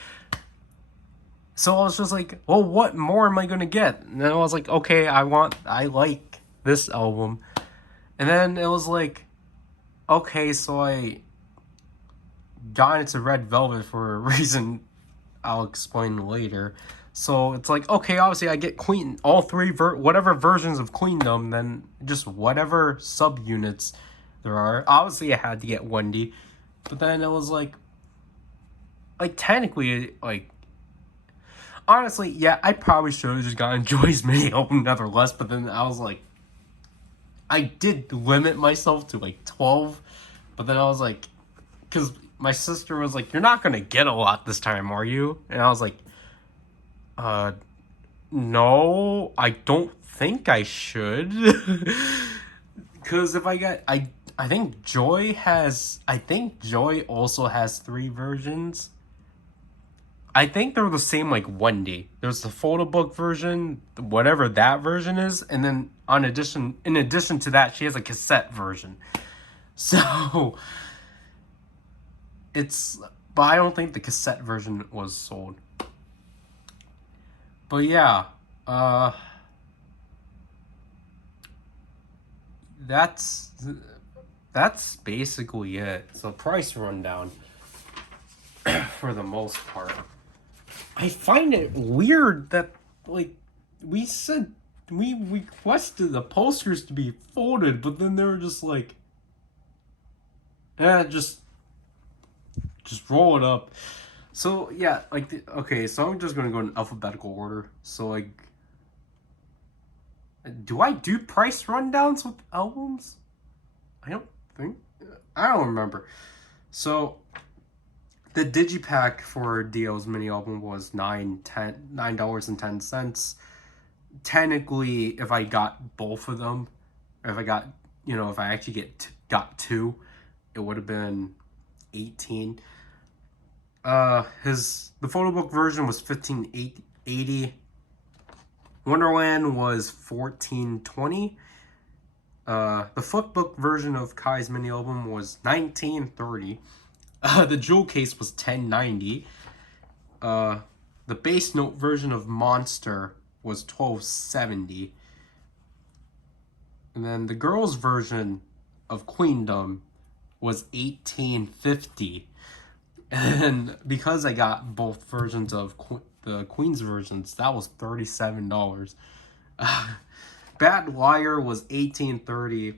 So I was just like, well, what more am I gonna get? And then I was like, okay, I like this album. And then it was like, okay, so I got into Red Velvet for a reason I'll explain later. So it's like, okay, obviously I get all three whatever versions of Queendom, then just whatever subunits there are. Obviously I had to get Wendy, but then it was like technically, like, honestly, yeah, I probably should have just gotten Joy's mini album nevertheless, but then I was like, I did limit myself to like 12, but then I was like, because my sister was like, you're not gonna get a lot this time, are you? And I was like, no, I don't think I should. Because if I I think Joy also has 3 versions. I think they're the same like Wendy. There's the photo book version, whatever that version is, and then in addition to that, she has a cassette version. So it's, but I don't think the cassette version was sold. But yeah, uh, that's that's basically it. So price rundown for the most part. I find it weird that like we said we requested the posters to be folded, but then they were just like, just roll it up. So yeah, like okay, so I'm just gonna go in alphabetical order. So like, do I do price rundowns with albums? I don't think. I don't remember. So the digipack for Dio's mini album was $9.10. Technically, if I got both of them, or if I got, if I actually got two, it would have been 18. The photo book version was 1580. Wonderland was 1420. The flipbook version of Kai's mini album was 1930. The jewel case was 1090. The bass note version of Monster was 1270. And then the girls' version of Queendom was 1850. And because I got both versions of the Queen's versions, that was $37. Bad Liar was 1830.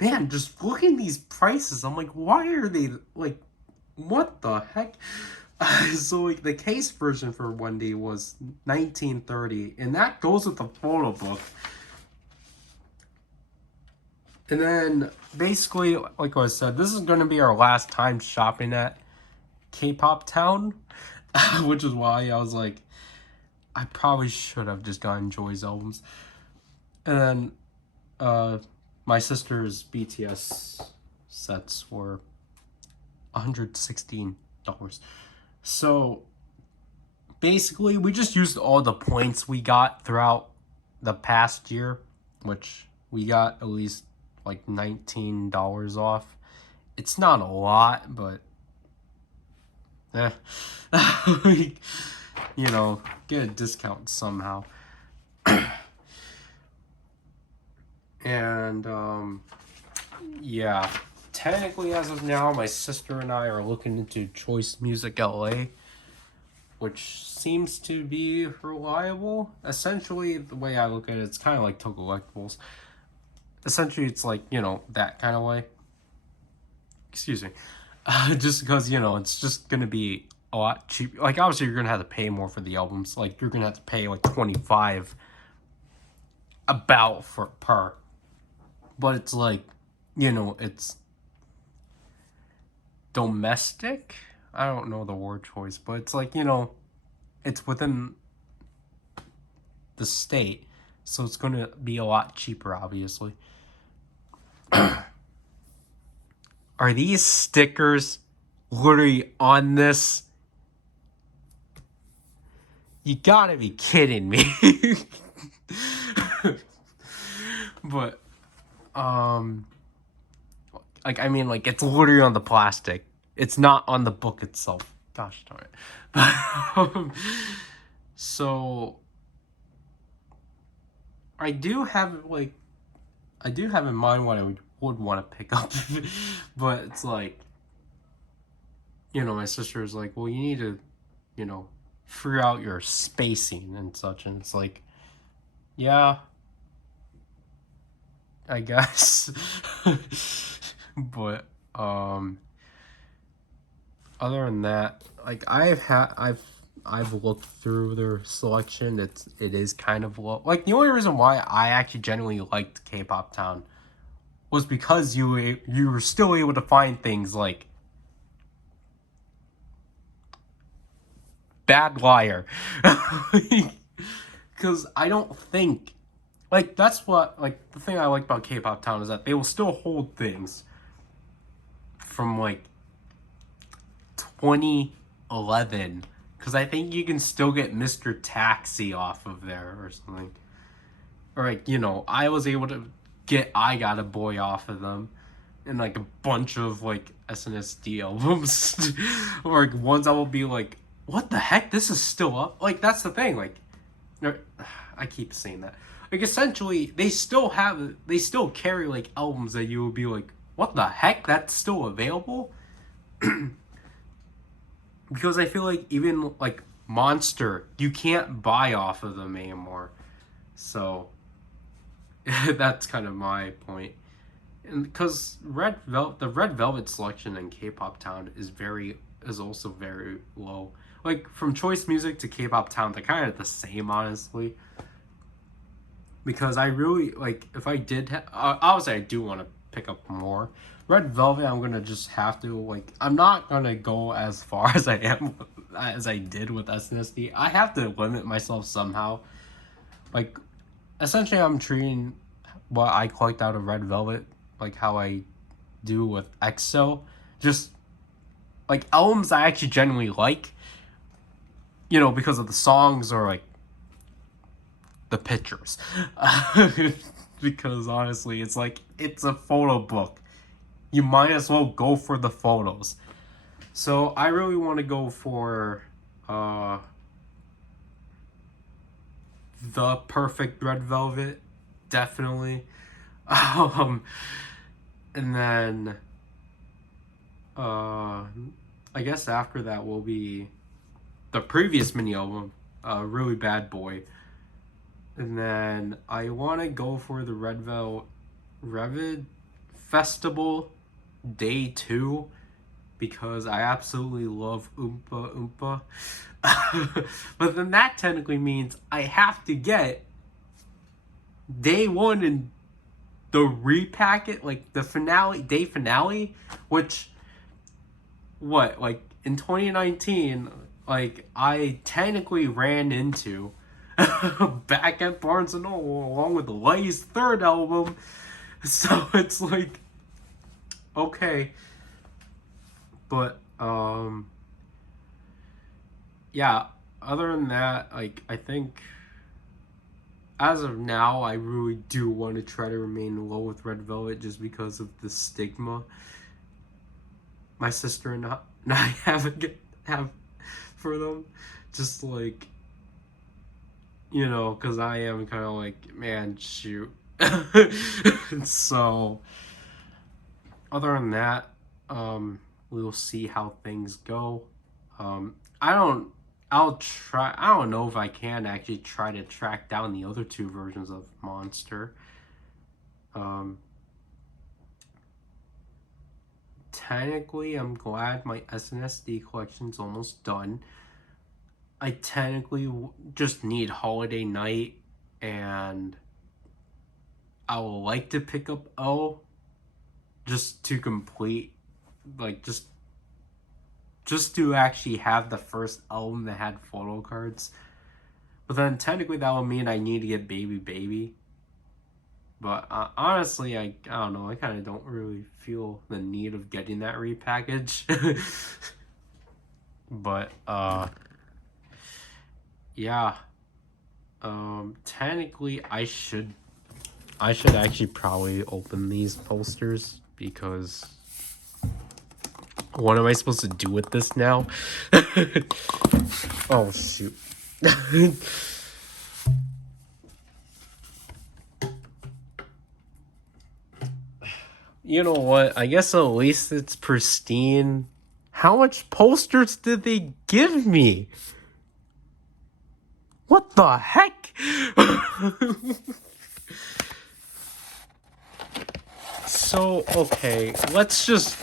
Man, just looking at these prices, I'm like, why are they like, what the heck? So like the case version for Wendy was 1930, and that goes with the photo book. And then basically, like I said, this is going to be our last time shopping at K-Pop Town, which is why I was like, I probably should have just gotten Joy's albums. And then my sister's BTS sets were $116. So basically, we just used all the points we got throughout the past year, which we got at least like $19 off. It's not a lot, but get a discount somehow. And yeah, technically as of now, my sister and I are looking into Choice Music LA, which seems to be reliable. Essentially, the way I look at it, it's kind of like Togo Collectibles. Essentially, it's like, that kind of way. Excuse me. Just because, it's just going to be a lot cheaper. Like, obviously, you're going to have to pay more for the albums. Like, you're going to have to pay, like, $25 about for per. But it's like, it's domestic. I don't know the word choice, but it's like, it's within the state. So it's going to be a lot cheaper, obviously. Are these stickers literally on this? You gotta be kidding me. But, like, I mean, like, it's literally on the plastic. It's not on the book itself. Gosh darn it. So, I do have in mind what I would want to pick up. But it's like, my sister is like, well, you need to, figure out your spacing and such. And it's like, yeah, I guess. But other than that, like I've looked through their selection. It is kind of low. Like the only reason why I actually genuinely liked K-Pop Town was because you were still able to find things like Bad Liar. Because I don't think like, that's what, like, the thing I like about K-Pop Town is that they will still hold things from, like, 2011. Because I think you can still get Mr. Taxi off of there or something. Or, like, you know, I was able to get I Got a Boy off of them. And, like, a bunch of, like, SNSD albums. Or, like, ones I will be like, what the heck? This is still up? Like, that's the thing. Like, I keep saying that. Like, essentially, they still carry, like, albums that you will be like, what the heck? That's still available? Because I feel like even, like, Monster, you can't buy off of them anymore. So, that's kind of my point. And because the Red Velvet selection in K-Pop Town is also very low. Like, from Choice Music to K-Pop Town, they're kind of the same, honestly. Because I really, like, if I did, obviously I do want to pick up more. Red Velvet, I'm going to just have to, like, I'm not going to go as far as I did with SNSD. I have to limit myself somehow. Like, essentially I'm treating what I collect out of Red Velvet like how I do with EXO. Just, like, albums I actually genuinely like, you know, because of the songs or, like, the pictures. Because honestly, it's like, it's a photo book. You might as well go for the photos. So I really want to go for the perfect Red Velvet, definitely. And then I guess after that will be the previous mini album, Really Bad Boy. And then I want to go for the Red Velvet Revid Festival Day 2 because I absolutely love Oompa Oompa. But then that technically means I have to get Day 1 and the repacket, like the day finale, which, what, like in 2019, like I technically ran into back at Barnes and Noble along with Lay's third album. So it's like, okay. But yeah, other than that, like, I think as of now I really do want to try to remain low with Red Velvet just because of the stigma my sister and I have for them. Just like, you know, because I am kind of like, man, shoot. So, other than that, we will see how things go. I don't. I'll try. I don't know if I can actually try to track down the other two versions of Monster. Technically, I'm glad my SNSD collection's almost done. I technically just need Holiday Night, and I would like to pick up O just to complete, like, just to actually have the first album that had photo cards. But then technically that would mean I need to get Baby Baby. But honestly, I don't know. I kind of don't really feel the need of getting that repackage. But yeah. Technically, I should actually probably open these posters because what am I supposed to do with this now? Oh shoot. You know what? I guess at least it's pristine. How much posters did they give me? What the heck? So, okay, let's just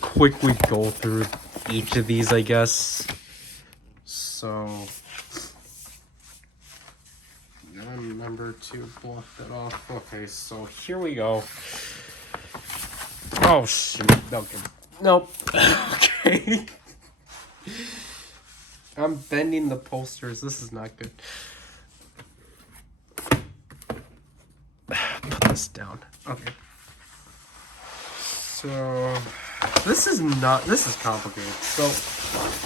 quickly go through each of these, I guess. So, I remember to block that off. Okay, so here we go. Oh shoot! Okay, nope. Okay. I'm bending the posters. This is not good. this down. Okay. So this is complicated. So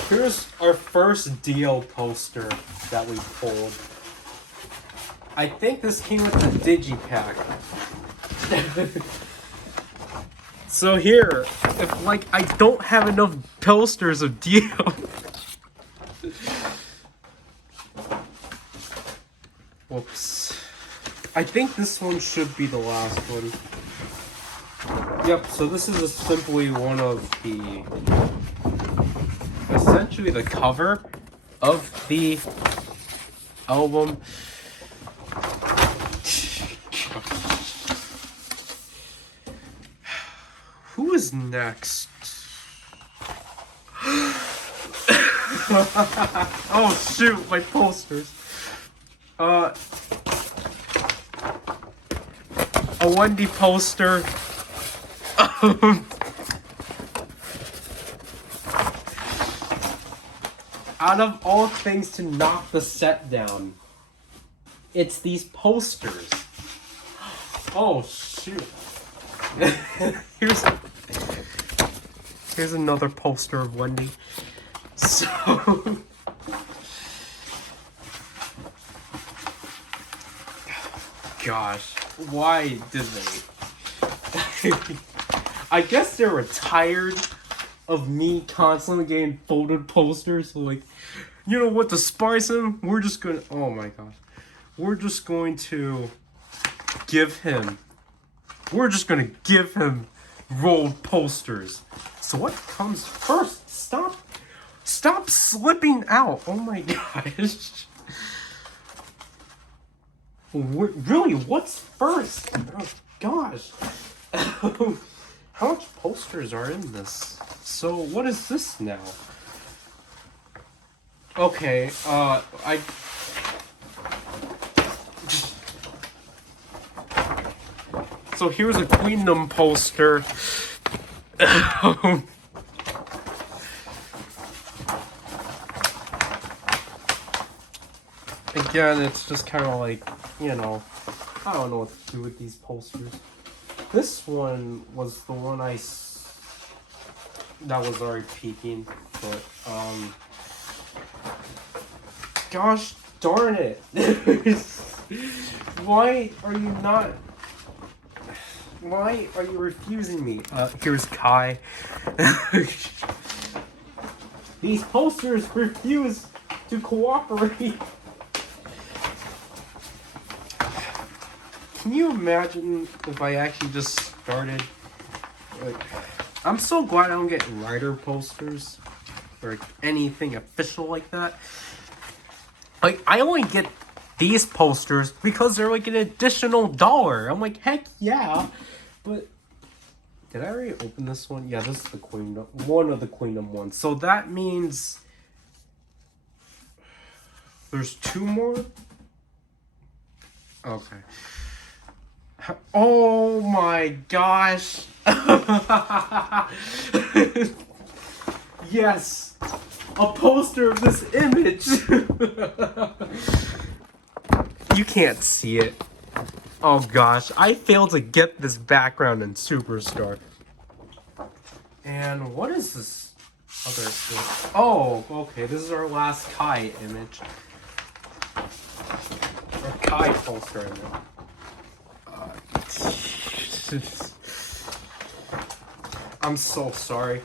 here's our first deal poster that we pulled. I think this came with the Digipack. So here, if like I don't have enough posters of Dio. Whoops. I think this one should be the last one. Yep, so this is simply one of the... essentially the cover of the album. Who is next? Oh shoot, my posters. A Wendy poster. Out of all things to knock the set down, it's these posters. Oh shoot. Here's another poster of Wendy. So gosh, why did they? I guess they were tired of me constantly getting folded posters. So like, you know what, to spice them, we're just gonna, oh my gosh, we're just going to give him rolled posters. So what comes first? Stop slipping out. Oh my gosh. Really, what's first? Oh gosh. How much posters are in this? So what is this now? Okay, so here's a Queendom poster. Again, it's just kind of like, you know, I don't know what to do with these posters. This one was the one that was already peeking, but, gosh darn it. Why are you refusing me? Here's Kai. These posters refuse to cooperate. Can you imagine if I actually just started? Like, I'm so glad I don't get writer posters or anything official like that. Like, I only get these posters because they're like an additional $1. I'm like, heck yeah. But did I already open this one? Yeah, this is the Queendom, one of the Queendom ones. So that means there's 2 more. Okay. Oh my gosh. Yes. A poster of this image. You can't see it. Oh gosh, I failed to get this background in Superstar. And what is this other thing? Oh, okay, this is our last Kai image. Or Kai poster image. I'm so sorry.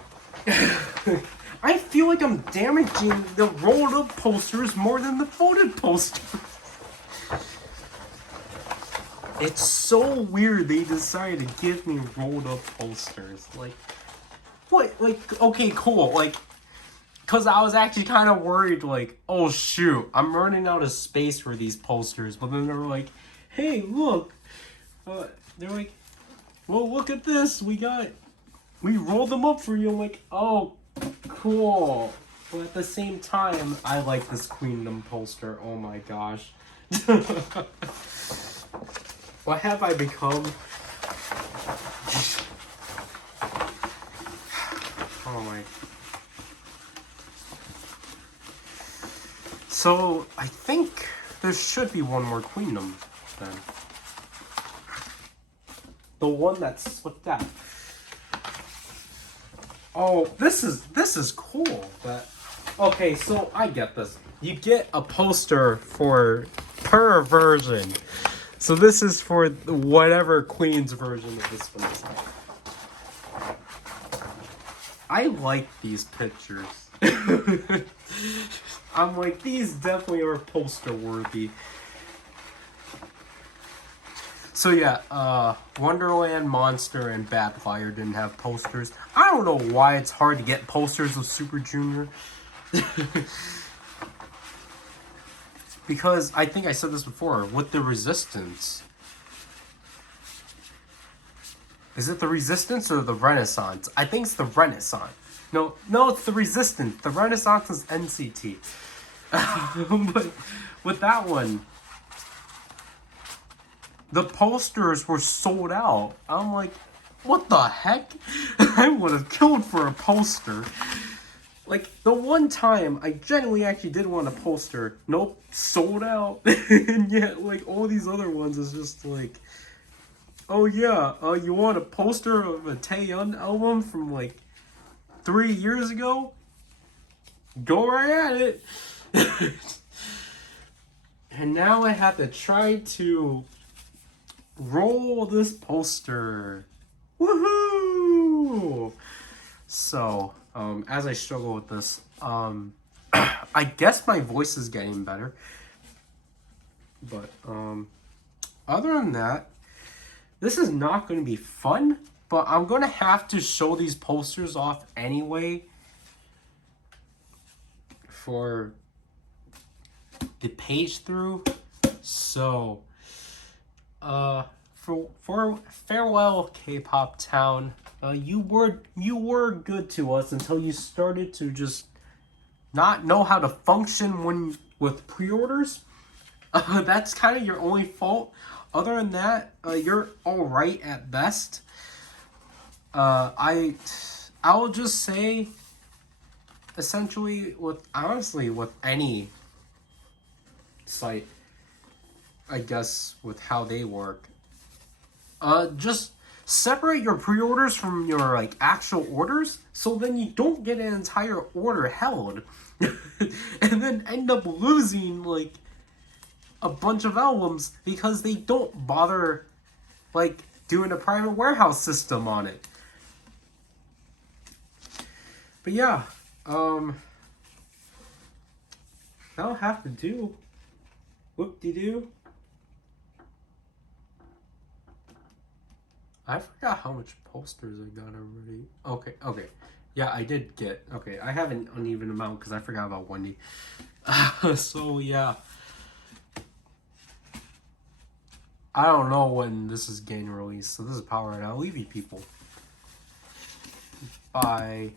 I feel like I'm damaging the rolled up posters more than the folded posters. It's so weird they decided to give me rolled up posters. Like, what? Like, okay, cool. Like, because I was actually kind of worried, like, oh shoot, I'm running out of space for these posters. But then they were like, hey, look. They're like, well, look at this. We rolled them up for you. I'm like, oh, cool. But at the same time, I like this Queendom poster. Oh my gosh. What have I become? Oh my. So, I think there should be one more Queendom then. the one that slipped out. Oh, this is cool. But okay, so I get this. You get a poster for per version. So this is for whatever Queen's version of this one is. I like these pictures. I'm like, these definitely are poster worthy. So yeah, Wonderland Monster and Batfire didn't have posters. I don't know why it's hard to get posters of Super Junior. Because I think I said this before, with the Resistance. Is it the Resistance or the Renaissance? I think it's the Renaissance. No, it's the Resistance. The Renaissance is NCT. But with that one, the posters were sold out. I'm like, what the heck? I would have killed for a poster. Like, the one time I genuinely actually did want a poster, nope, sold out. And yet, like, all these other ones is just like, oh yeah, you want a poster of a Taeyun album from like 3 years ago? Go right at it. And now I have to try to roll this poster. Woohoo! So, as I struggle with this, I guess my voice is getting better. But, other than that, this is not going to be fun, but I'm going to have to show these posters off anyway for the page through. So, for farewell K-pop town, you were good to us until you started to just not know how to function with pre-orders. That's kind of your only fault. Other than that, you're all right at best. I will just say, essentially, with any site, I guess, with how they work, just separate your pre-orders from your like actual orders, so then you don't get an entire order held, and then end up losing like a bunch of albums because they don't bother like doing a private warehouse system on it. But yeah, that'll have to do. Whoop-de-doo. I forgot how much posters I got already. Okay. Yeah, I did get. Okay, I have an uneven amount because I forgot about Wendy. So yeah. I don't know when this is getting released, so this is Power, and I'll leave you people. Bye.